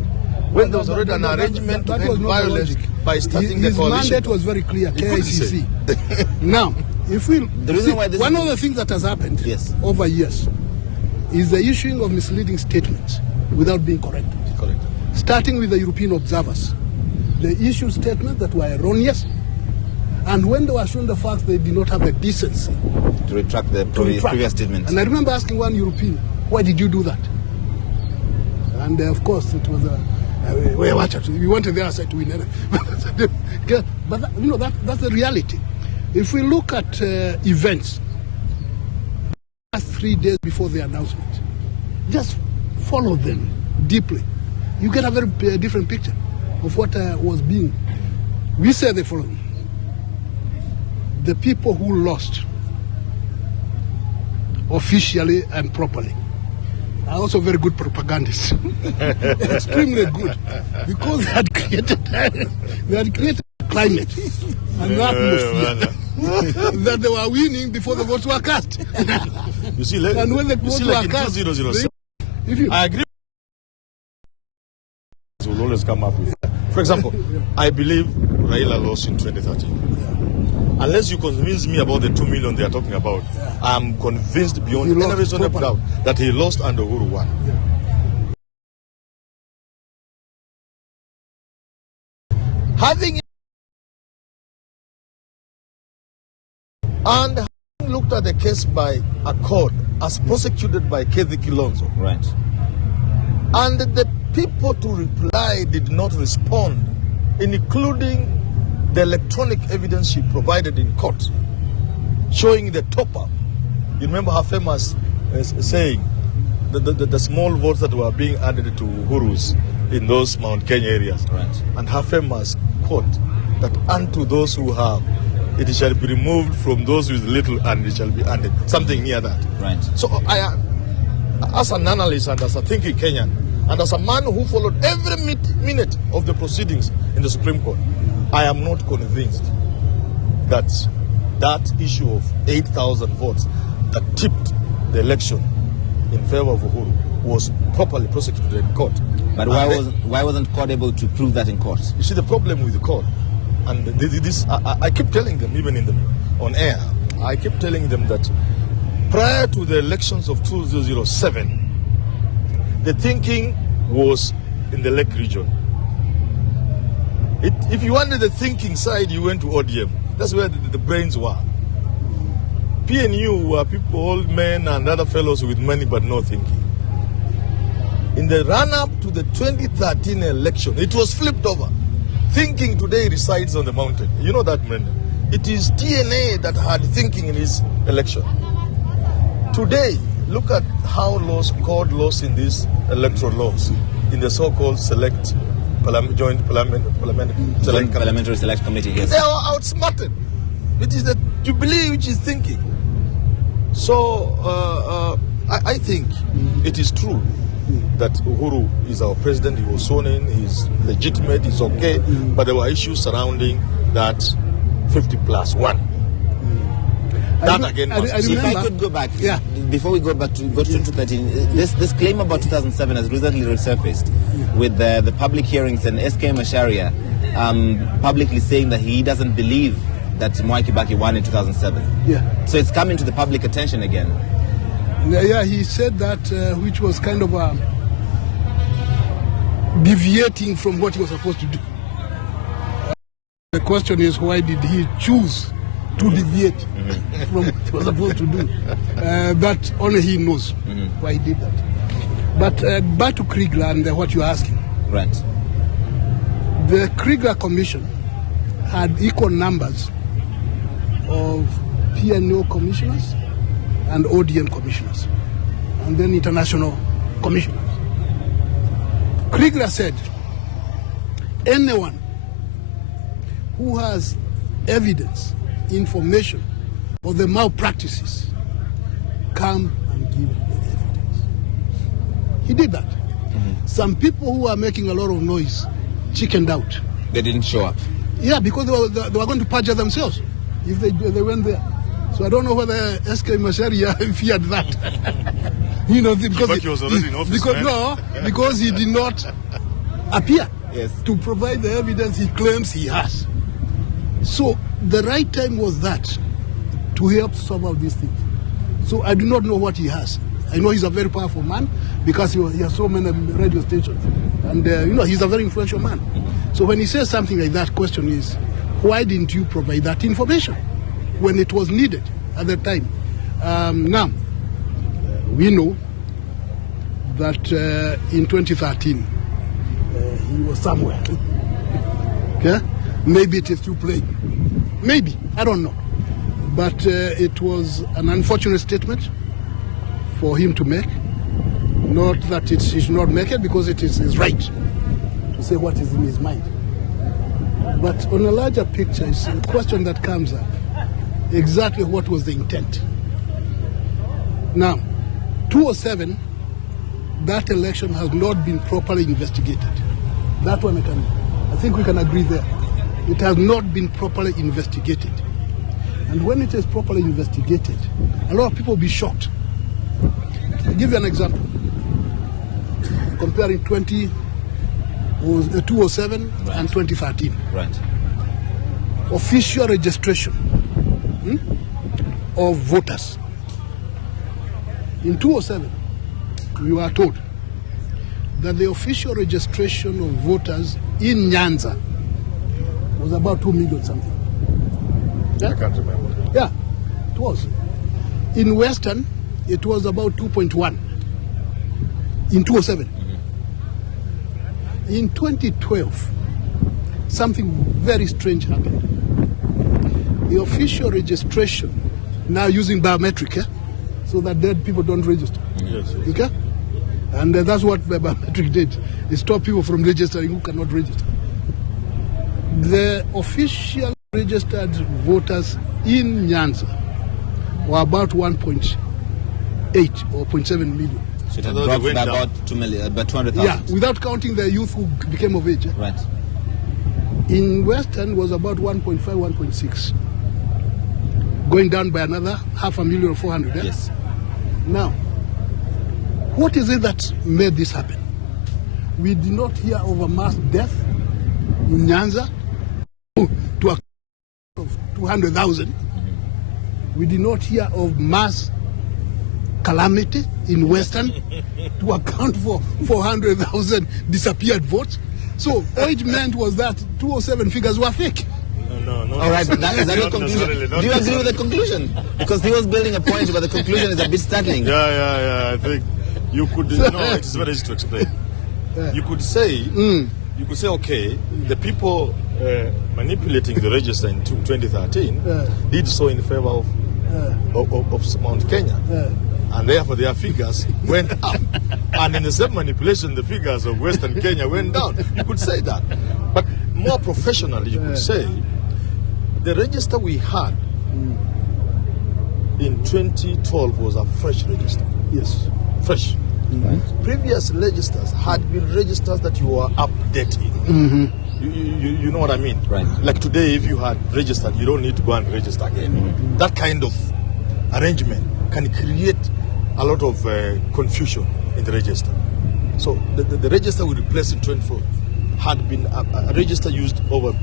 When there was already an arrangement to that was end not the violence logic. by starting the His coalition. mandate was very clear, He couldn't say. KICC. Now, if we reason why this one is- of the things that has happened Yes. over years is the issuing of misleading statements without being corrected. Correct. Starting with the European observers. They issued statements that were erroneous, and when they were shown the facts, they did not have the decency To retract the to retract. previous statement. And I remember asking one European, why did you do that? And of course, it was we wanted the other side to win. But that's the reality. If we look at events, last 3 days before the announcement, just follow them deeply. You get a very different picture of what was being. We say the following: the people who lost officially and properly are also very good propagandists. Extremely good. Because they had created a climate and atmosphere that they were winning before the votes were cast. You see, And when the you votes see were like in cast, 2007, if you, I agree. always come up with. For example, I believe Raila lost in 2013. Unless you convince me about the 2 million they are talking about, I'm convinced beyond any reasonable doubt that he lost and Uhuru won. Having looked at the case by Accord as prosecuted by Kethi Kilonzo, Right. and the people to reply did not respond, including the electronic evidence she provided in court, showing the top-up. You remember her famous saying, the small votes that were being added to Uhuru's in those Mount Kenya areas. Right. And her famous quote, that unto those who have, it shall be removed from those with little and it shall be added. Something near that. Right. So I, as an analyst and as a thinking Kenyan, and as a man who followed every minute of the proceedings in the Supreme Court, I am not convinced that that issue of 8,000 votes that tipped the election in favor of Uhuru was properly prosecuted in court. But why wasn't court able to prove that in court? You see, the problem with the court, and this I keep telling them, even on air, I keep telling them that prior to the elections of 2007, the thinking was in the Lake region. If you wanted the thinking side, you went to ODM. That's where the brains were. PNU were people, old men and other fellows with money but no thinking. In the run-up to the 2013 election, it was flipped over. Thinking today resides on the mountain. You know that, man. It is TNA that had thinking in his election. Today, look at how God lost in these electoral laws, in the so-called joint parliamentary select committee. Yes. They are outsmarted. It is the Jubilee which is thinking. So I think it is true that Uhuru is our president. He was sworn in. He's legitimate. He's okay. But there were issues surrounding that 50+1. That again was... If I could go back, before we go back to 2013, this claim about 2007 has recently resurfaced with the public hearings and SK Macharia publicly saying that he doesn't believe that Mwai Kibaki won in 2007. Yeah. So it's coming to the public attention again. Yeah, he said that, which was kind of deviating from what he was supposed to do. The question is, why did he choose to deviate from what he was supposed to do? That only he knows why he did that. But back to Kriegler and what you're asking. Right. The Kriegler Commission had equal numbers of PNO commissioners and ODM commissioners, and then international commissioners. Kriegler said, anyone who has evidence, information of the malpractices, come and give the evidence. He did that. Some people who are making a lot of noise chickened out. They didn't show up. Yeah, because they were going to perjure themselves if they went there. So I don't know whether SK Macharia feared that. Because he was already in office. Because he did not appear to provide the evidence he claims he has. So the right time was that to help solve out these things. So I do not know what he has. I know he's a very powerful man because he has so many radio stations, and he's a very influential man. So when he says something like that, question is, why didn't you provide that information when it was needed at the time? Now, we know that in 2013, he was somewhere. Okay? Maybe it is too late. Maybe. I don't know. But it was an unfortunate statement for him to make. Not that he should not make it, because it is his right to say what is in his mind. But on a larger picture, it's a question that comes up. Exactly what was the intent? Now, 2007, that election has not been properly investigated. That one I think we can agree there. It has not been properly investigated. And when it is properly investigated, a lot of people will be shocked. I'll give you an example. Comparing 2011 was 2007 and 2013. Right. Official registration of voters. In 2007, we were told that the official registration of voters in Nyanza was about 2 million something. Yeah? I can't remember. Yeah, it was. In Western, it was about 2.1 in 2007. In 2012, something very strange happened. The official registration, now using biometric, so that dead people don't register. Yes. Okay? And that's what the biometric did. It stopped people from registering who cannot register. The official registered voters in Nyanza were about 1.8 or 0.7 million. So it had dropped by about 2 million, about 200,000. Yeah, without counting the youth who became of age. Right. In Western was about 1.5, 1.6. Going down by another 500,000 or 400. Yeah? Yes. Now, what is it that made this happen? We did not hear of a mass death in Nyanza to a of 200,000. We did not hear of mass calamity in Western to account for 400,000 disappeared votes. So all it meant was that 207 figures were fake. No. All right, but is that your Not conclusion? necessarily, not Do you agree with the necessarily. conclusion? Because he was building a point, but the conclusion is a bit startling. Yeah. I think you could. No, it's very easy to explain. You could say, okay, the people manipulating the register in 2013 did so in favor of Mount Kenya. And therefore their figures went up. And in the same manipulation, the figures of Western Kenya went down. You could say that. But more professionally, you could say the register we had in 2012 was a fresh register. Yes. Fresh. Right. Previous registers had been registers that you were updating. You know what I mean? Right. Like today, if you had registered, you don't need to go and register again. That kind of arrangement can create a lot of confusion in the register. So the register we replaced in 24 had been a register used over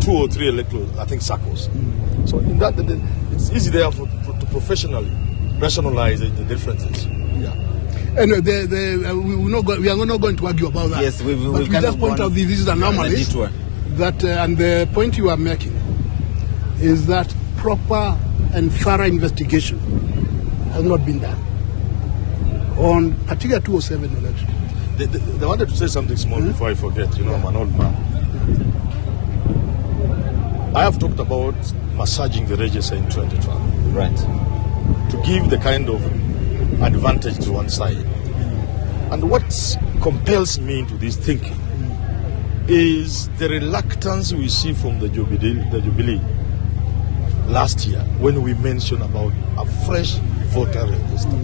2 or 3 electoral, I think, circles. So in that, it's easy therefore to professionally rationalize the differences. Yeah. Anyway, we are not going to argue about that. Yes, but we kind just of point out this is anomalies. detour. That and the point you are making is that proper and thorough investigation has not been done on particular 207 election. They wanted to say something small before I forget. You know, I'm an old man. I have talked about massaging the register in 2012. Right. To give the kind of advantage to one side. And what compels me into this thinking is the reluctance we see from the Jubilee last year when we mentioned about a fresh voter register.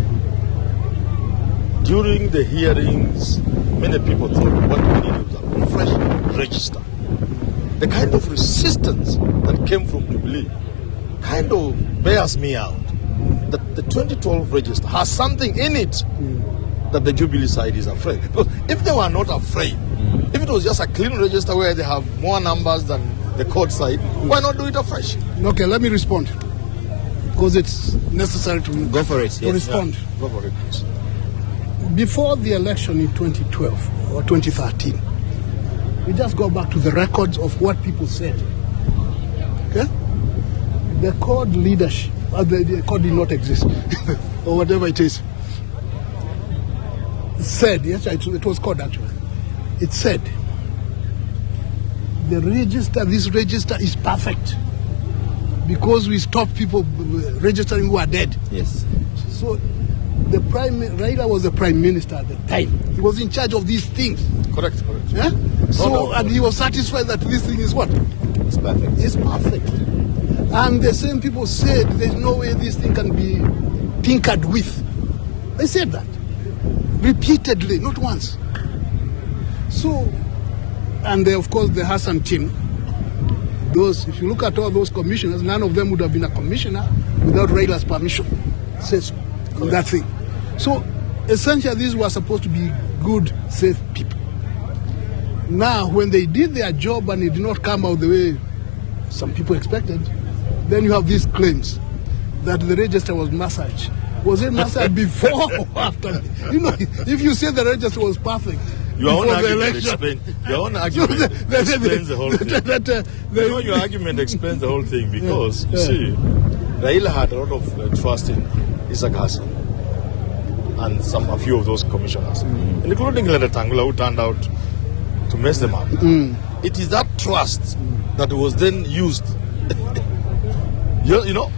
During the hearings, many people thought what we needed was a fresh register. The kind of resistance that came from Jubilee kind of bears me out that the 2012 register has something in it that the Jubilee side is afraid. Because if they were not afraid, if it was just a clean register where they have more numbers than the court side, why not do it afresh? Okay, let me respond because it's necessary to Go for it. to Yes. respond. Go for it, please. Before the election in 2012 or 2013, we just go back to the records of what people said. Okay? The CORD leadership, the CORD did not exist, or whatever it is, said, yes, it was CORD actually, it said, this register is perfect because we stop people registering who are dead. Yes. So Raila was the prime minister at the time. He was in charge of these things. Correct. Yeah? So, no. and he was satisfied that this thing is what? It's perfect. It's perfect. And the same people said there's no way this thing can be tinkered with. They said that repeatedly, not once. So, and of course the Hassan team, if you look at all those commissioners, none of them would have been a commissioner without Raila's permission. Says on that thing. So essentially these were supposed to be good, safe people. Now, when they did their job and it did not come out the way some people expected, then you have these claims that the register was massaged. Was it massaged before or after? You know, if you say the register was perfect, your own argument explains the whole thing. Your argument explains the whole thing because, you see, Raila had a lot of trust in Isaac Hassan and a few of those commissioners, including Leonard Tangula, who turned out to mess them up. It is that trust that was then used. You know,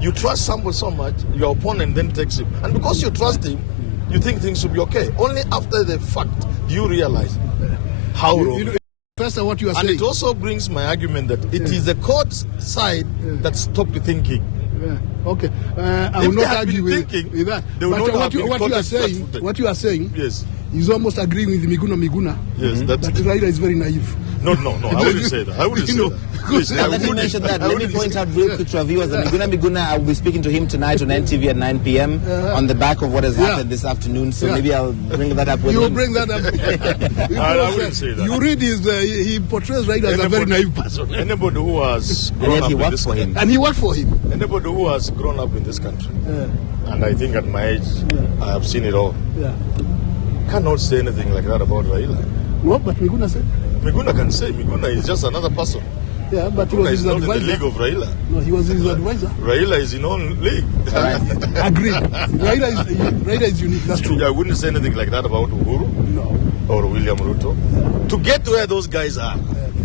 you trust someone so much, your opponent then takes him. And because you trust him, you think things will be okay. Only after the fact do you realize how wrong. You know, first, what you are saying. And it also brings my argument that it is the court's side that stopped thinking. Okay, I will not argue with that. But what you are saying yes, is almost agreeing with Miguna. Yes, that Raila is very naive. No, I wouldn't say that. I wouldn't say that. Now that you mentioned that, let me point out real quick to our viewers that Miguna, I will be speaking to him tonight on NTV at 9 p.m. on the back of what has happened this afternoon. So maybe I'll bring that up with him. You'll bring that up. I wouldn't say that. You read he portrays Raila as a very naive person. Anybody who has grown up in this country. And he worked for him. Anybody who has grown up in this country, and I think at my age, I have seen it all, cannot say anything like that about Raila. No, but Miguna said. Miguna can say. Miguna is just another person. Yeah, but he was his advisor. Not in the league of Raila. No, he was his advisor. Raila is in own league. Agree. Raila is unique. That's true. I wouldn't say anything like that about Uhuru or William Ruto. To get where those guys are,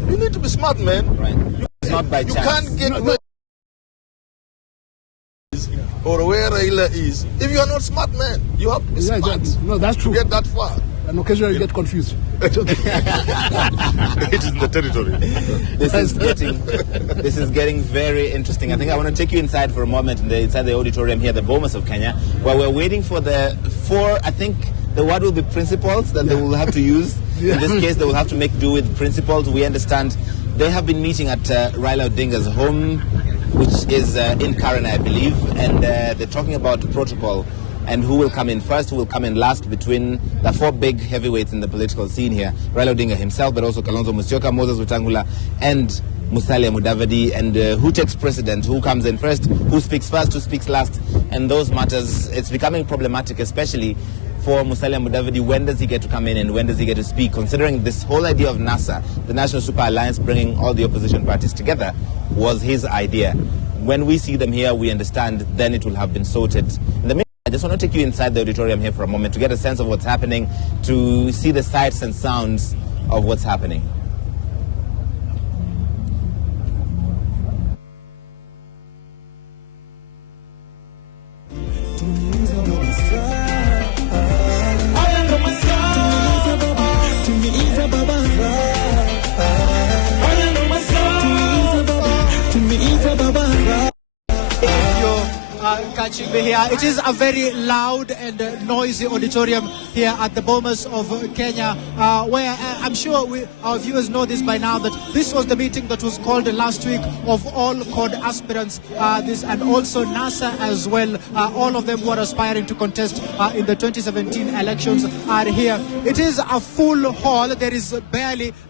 you need to be smart, man. Right. It's not by chance. You can't get where or where Raila is if you are not smart, man. You have to be smart. No, that's true. To get that far. And occasionally you get confused. It is in the territory. This is getting very interesting. I think I want to take you inside for a moment inside the auditorium here at the Bomas of Kenya, where we're waiting for I think the word will be principles that they will have to use. In this case, they will have to make do with principles. We understand they have been meeting at Raila Odinga's home, which is in Karen, I believe, and they're talking about protocol and who will come in first, who will come in last between the four big heavyweights in the political scene here. Raila Odinga himself, but also Kalonzo Musyoka, Moses Wetangula, and Musalia Mudavadi, and who takes precedent, who comes in first, who speaks first, who speaks last, and those matters, it's becoming problematic, especially for Musalia Mudavadi. When does he get to come in and when does he get to speak, considering this whole idea of NASA, the National Super Alliance, bringing all the opposition parties together, was his idea. When we see them here, we understand, then it will have been sorted. In the meantime, I just want to take you inside the auditorium here for a moment to get a sense of what's happening, to see the sights and sounds of what's happening. Catching me here. It is a very loud and noisy auditorium here at the Bomas of Kenya, where I'm sure our viewers know this by now, that this was the meeting that was called last week of all CORD aspirants, and also NASA as well. All of them who are aspiring to contest in the 2017 elections are here. It is a full hall. There is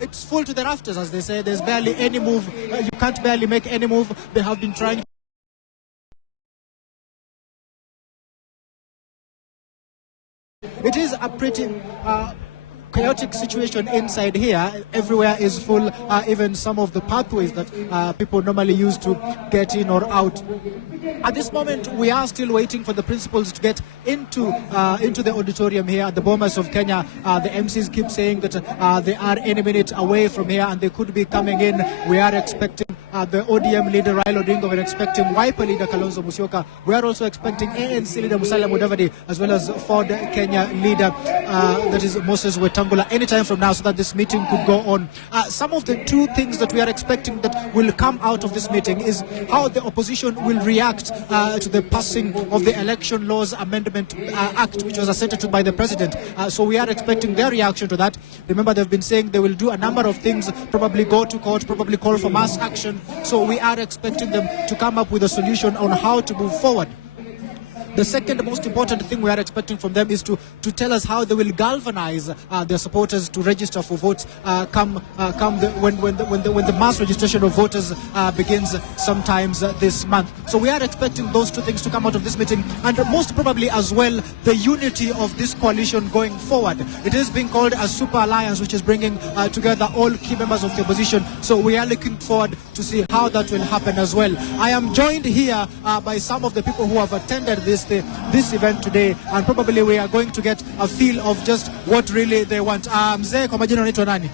it's full to the rafters, as they say. There's barely any move. You can't barely make any move. They have been trying. It is a pretty chaotic situation inside here. Everywhere is full, even some of the pathways that people normally use to get in or out. At this moment, we are still waiting for the principals to get into the auditorium here at the Bomas of Kenya. The MCs keep saying that they are any minute away from here and they could be coming in. We are expecting the ODM leader Raila Odinga. We're expecting Wiper leader Kalonzo Musyoka. We are also expecting ANC leader Musalia Mudavadi, as well as Ford Kenya leader, that is Moses Wetangula, anytime from now, so that this meeting could go on. Some of the two things that we are expecting that will come out of this meeting is how the opposition will react to the passing of the Election Laws Amendment Act, which was assented to by the President. So we are expecting their reaction to that. Remember, they've been saying they will do a number of things, probably go to court, probably call for mass action. So we are expecting them to come up with a solution on how to move forward. The second most important thing we are expecting from them is to tell us how they will galvanize their supporters to register for votes when the mass registration of voters begins sometimes this month. So we are expecting those two things to come out of this meeting, and most probably as well the unity of this coalition going forward. It is being called a super alliance, which is bringing together all key members of the opposition. So we are looking forward to see how that will happen as well. I am joined here by some of the people who have attended this event today, and probably we are going to get a feel of just what really they want. Mzee, kwa majina unaitwa nani?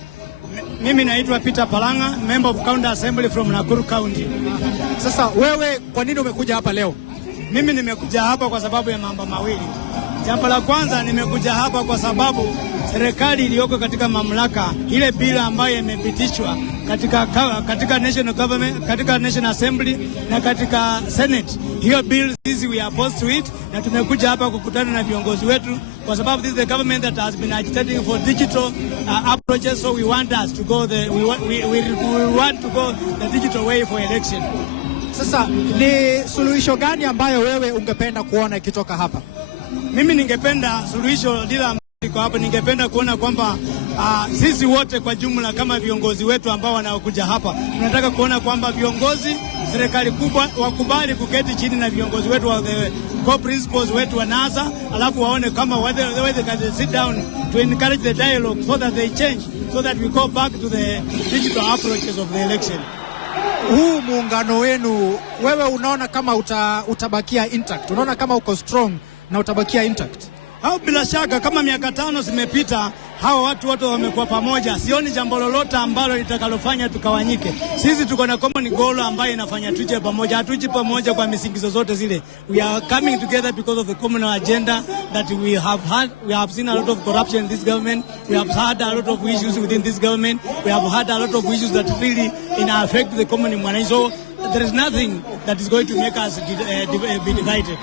Mimi naitwa Peter Palanga, member of County Assembly from Nakuru County. Sasa wewe kwa nini umekuja hapa leo? Mimi nimekuja hapa kwa sababu ya mambo mawili. Jambo la kwanza, nimekuja hapa kwa sababu serikali iliyoko katika mamlaka, ile bila ambayo imepitishwa katika national government, katika national assembly na katika senate, hiyo bill sisi we are opposed to it, na tumekuja hapa kukutana na viongozi wetu kwa sababu this is the government that has been agitating for digital approaches, so we want us to go we want to go the digital way for election. Sasa ni suluhisho gani ambayo wewe ungependa kuona ikitoka hapa? Mimi ningependa suluhisho lila liko hapa, ningependa kuona kwamba sisi wote kwa jumla kama viongozi wetu ambao wanaokuja hapa, tunataka kuona kwamba viongozi serikali kubwa wakubali kuketi chini na viongozi wetu wa the core principles wetu wa NASA, alafu waone kama whether they can sit down to encourage the dialogue so that they change, so that we go back to the digital approaches of the election. Huu muungano wenu, wewe unaona kama utabakia intact? Unaona kama uko strong na utabakia intact? Hao bila shaka, kama miaka 5 zimepita, hao watu wote wamekuwa pamoja. Sioni jambo lolote ambalo litakalofanya tukawanyike. Sisi tuko na common goal ambayo inafanya tuje pamoja. Hatuji pamoja kwa misingizo zote zile. We are coming together because of the common agenda that we have seen a lot of corruption in this government. We have had a lot of issues within this government. We have had a lot of issues that really affect the common mwananchi. So there is nothing that is going to make us be divided.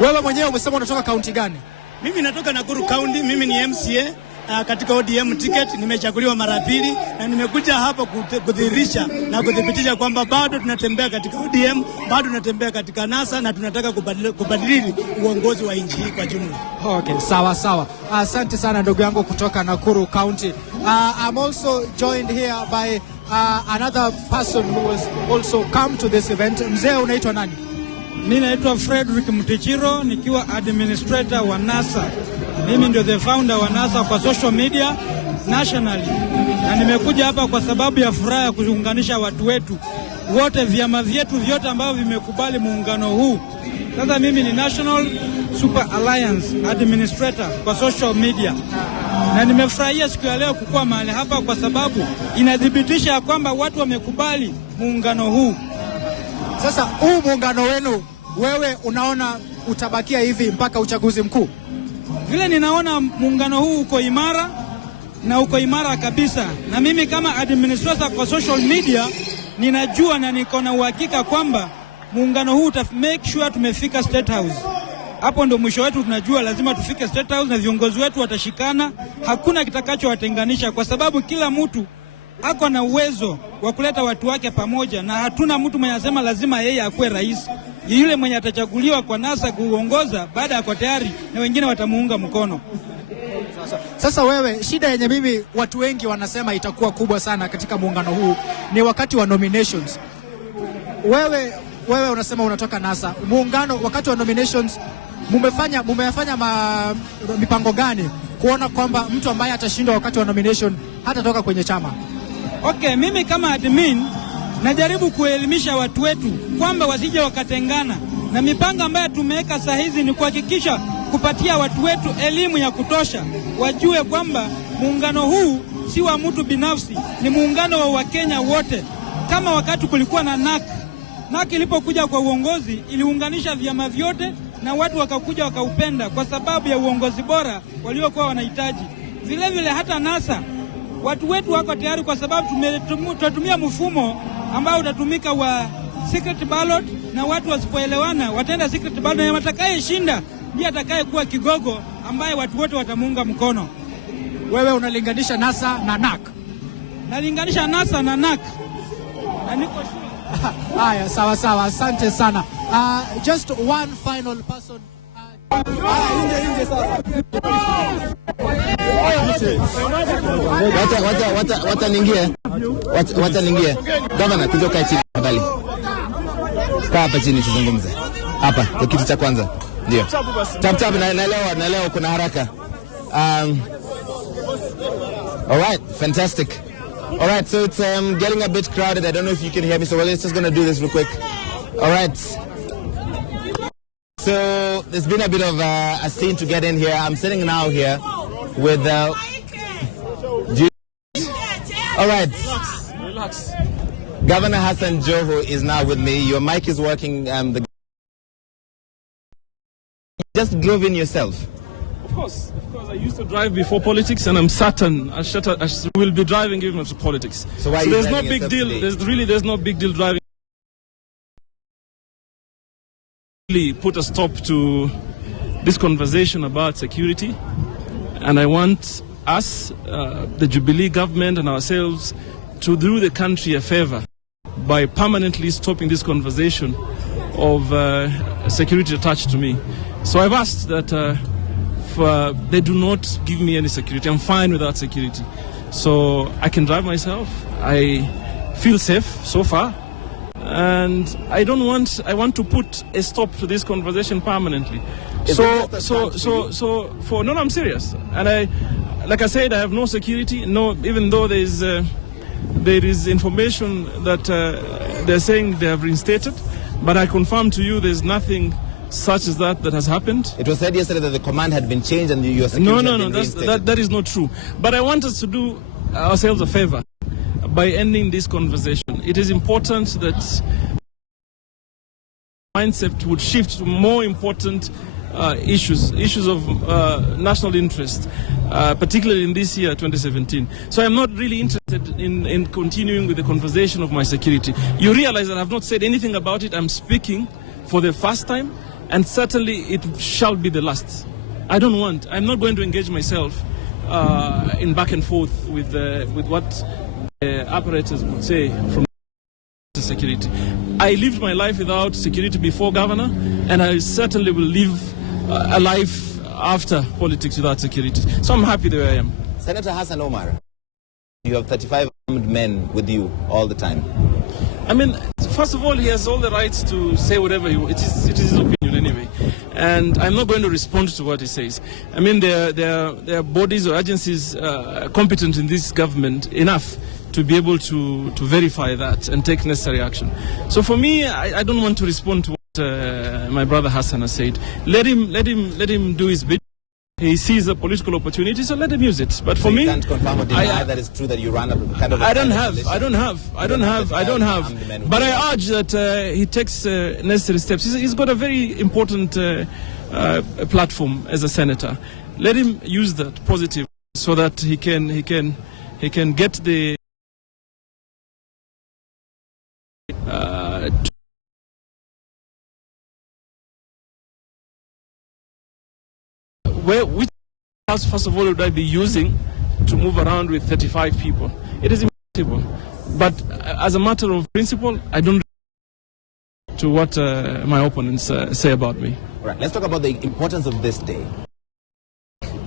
Wewe mwenyewe umesema unatoka kaunti gani? Mimi natoka Nakuru County, mimi ni MCA katika ODM ticket, nimechaguliwa mara 2 na nimekuja hapa kudhihirisha na kudhibitisha kwamba bado tunatembea katika ODM, bado tunatembea katika NASA na tunataka kubadili uongozi wa nchi hii kwa jumla. Okay, sawa. Asante sana ndugu yangu kutoka Nakuru County. I'm also joined here by another person who has also come to this event. Mzee, unaitwa nani? Mimi naitwa Frederick Mtichiro, nikiwa administrator wa NASA. Mimi ndio the founder wa NASA kwa social media nationally. Na nimekuja hapa kwa sababu ya furaha ya kuunganisha watu wetu wote, vyama vyetu vyote ambavyo vimekubali muungano huu. Sasa mimi ni National Super Alliance administrator kwa social media. Na nimefurahia siku ya leo kukua mahali hapa kwa sababu inadhibitisha kwamba watu wamekubali muungano huu. Sasa huu muungano wenu, wewe unaona utabakia hivi mpaka uchaguzi mkuu? Vile ninaona muungano huu uko imara na uko imara kabisa. Na mimi kama administrator kwa social media ninajua na niko na uhakika kwamba muungano huu make sure tumefika State House. Hapo ndo mwisho wetu, tunajua lazima tufike State House na viongozi wetu watashikana. Hakuna kitakachowatenganisha kwa sababu kila mtu ako na uwezo wa kuleta watu wake pamoja, na hatuna mtu mwenye anasema lazima yeye akuwe rais. Yule mwenye atachaguliwa kwa NASA kuongoza baada ya kwa tayari na wengine watamuunga mkono. Sasa wewe, shida yenye mimi watu wengi wanasema itakuwa kubwa sana katika muungano huu ni wakati wa nominations. Wewe unasema unatoka NASA. Muungano wakati wa nominations mumefanya mipango gani kuona kwamba mtu ambaye atashinda wakati wa nomination hatatoka kwenye chama? Okay, mimi kama admin najaribu kuelimisha watu wetu kwamba wasije wakatengana, na mipango ambayo tumeweka saa hizi ni kuhakikisha kupatia watu wetu elimu ya kutosha, wajue kwamba muungano huu si wa mtu binafsi, ni muungano wa Wakenya wote. Kama wakati kulikuwa na NAK ilipokuja kwa uongozi iliunganisha vyama vyote na watu wakakuja wakaupenda kwa sababu ya uongozi bora waliokuwa wanahitaji. Vile vile hata NASA watu wetu wako tayari kwa sababu tutatumia mfumo ambao utatumika wa secret ballot, na watu wasipoelewana wataenda secret ballot, na atakayeshinda ndiye atakayekuwa kigogo ambaye watu wote watamuunga mkono. Wewe unalinganisha NASA na NAK? Nalinganisha NASA na NAK. Na niko haya, sawa, asante sana. Just one final person Wacha ningie. Governor, kuja kaa chini tafadhali. Kaa hapa chini tuzungumze. Hapa, kwa kiti cha kwanza. Ndio. Tap naelewa kuna haraka. All right, fantastic. All right, so it's getting a bit crowded. I don't know if you can hear me, so we're just going to do this real quick. All right. So there's been a bit of a scene to get in here. I'm sitting now here with... all right. Relax. Governor Hassan Joho is now with me. Your mic is working. You just drove in yourself. Of course. I used to drive before politics, and I'm certain I will be driving even after politics. So why there's no big deal. There's no big deal driving. Really put a stop to this conversation about security, and I want us, the Jubilee government, and ourselves to do the country a favor by permanently stopping this conversation of security attached to me. So I've asked that they do not give me any security. I'm fine without security. So I can drive myself. I feel safe so far. And I want to put a stop to this conversation permanently. I'm serious. And like I said, I have no security. No, even though there is information that they're saying they have reinstated, but I confirm to you there's nothing such as that has happened. It was said yesterday that the command had been changed and your security had been reinstated. That is not true. But I want us to do ourselves a favor by ending this conversation. It is important that mindset would shift to more important issues of national interest, particularly in this year, 2017. So I'm not really interested in continuing with the conversation of my security. You realize that I've not said anything about it. I'm speaking for the first time, and certainly it shall be the last. I'm not going to engage myself in back and forth with what apparatus would say from security. I lived my life without security before governor, and I certainly will live a life after politics without security. So I'm happy the way I am. Senator Hassan Omar, you have 35 armed men with you all the time. I mean, first of all, he has all the rights to say whatever he wants. It is his opinion anyway. And I'm not going to respond to what he says. I mean, there are bodies or agencies competent in this government enough to be able to verify that and take necessary action. So for me, I don't want to respond to what my brother Hassan has said. Let him do his bit. He sees a political opportunity, so let him use it. But for me, you can't confirm or deny that it's true that you run a kind of. I don't have. But I urge that he takes necessary steps. He's got a very important platform as a senator. Let him use that positive, so that he can get the. Which house, first of all, would I be using to move around with 35 people? It is impossible. But as a matter of principle, I don't to what my opponents say about me. All right, let's talk about the importance of this day.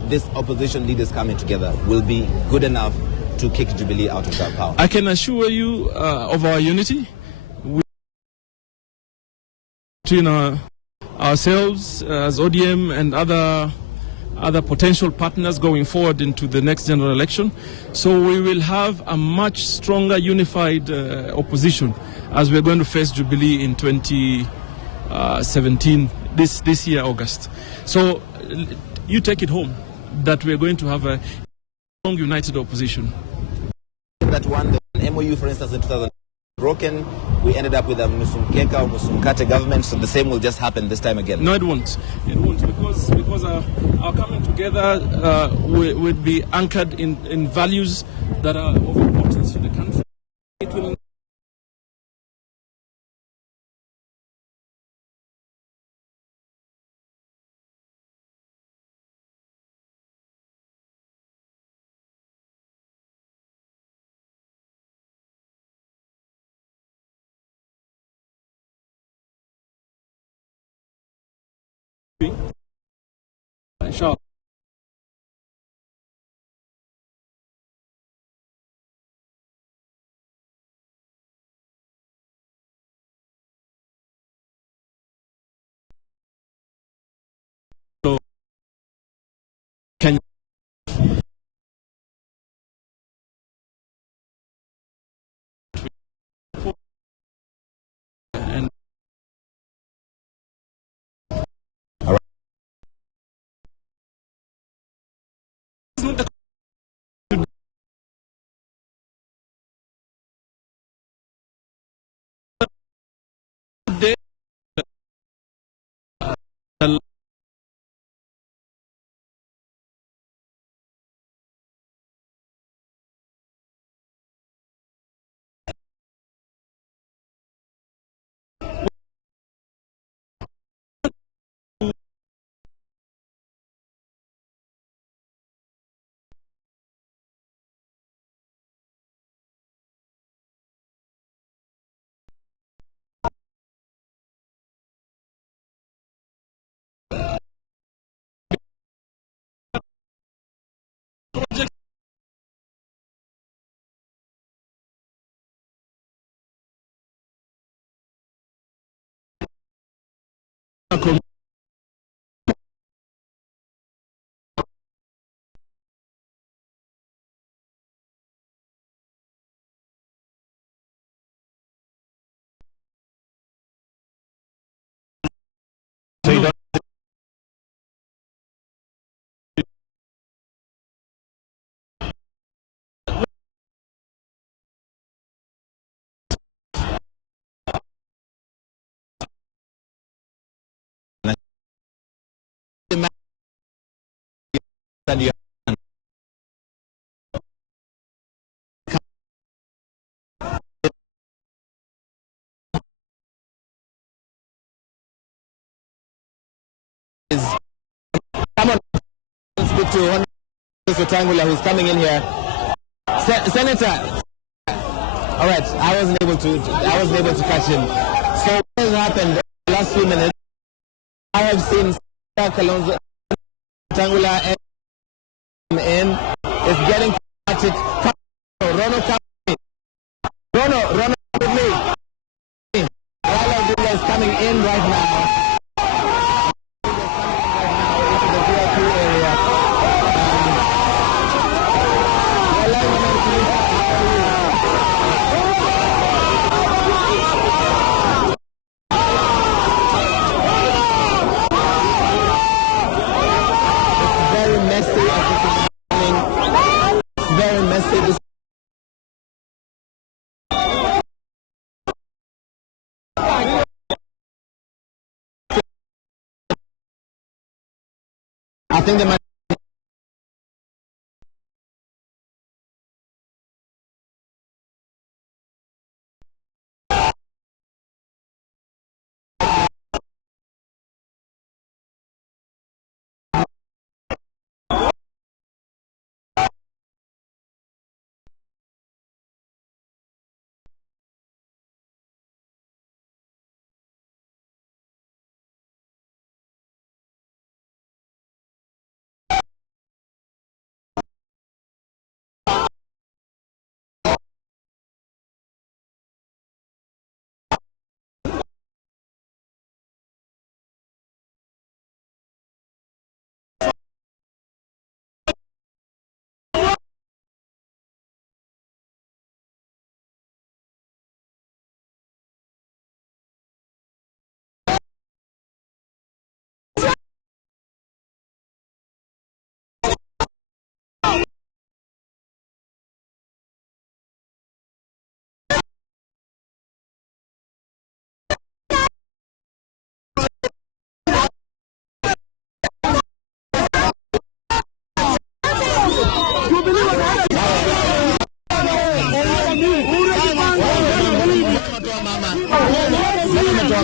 This opposition leaders coming together will be good enough to kick Jubilee out of that power. I can assure you of our unity between ourselves as ODM and other potential partners going forward into the next general election. So we will have a much stronger unified opposition as we're going to face Jubilee in 2017, this year, August. So you take it home that we're going to have a strong united opposition. That one, the MOU, for instance, in 2000 broken, we ended up with a Musumkeka or Musumkate government, so the same will just happen this time again. No, it won't. It won't, because our coming together would be anchored in values that are of importance to the country. It will Inshallah. Kenya. And so you don't and you is someone speak to one Tangula who's coming in here. Senator. All right, I wasn't able to catch him. So what has happened in the last few minutes? I have seen Kalonzo Tangula in. It's getting chaotic. Rono with me. Raila is coming in right now. Into the VIP area. It's very messy as this is happening. It's very messy. I think they might.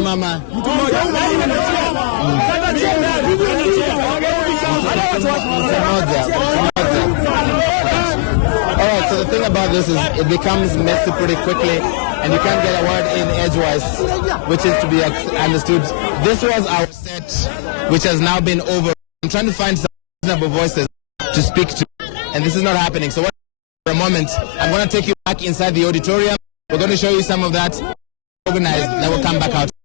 Mama. Alright, so the thing about this is it becomes messy pretty quickly and you can't get a word in edgewise, which is to be understood. This was our set, which has now been over. I'm trying to find some reasonable voices to speak to, and this is not happening. So for a moment, I'm going to take you back inside the auditorium. We're going to show you some of that organized, then we'll come back out.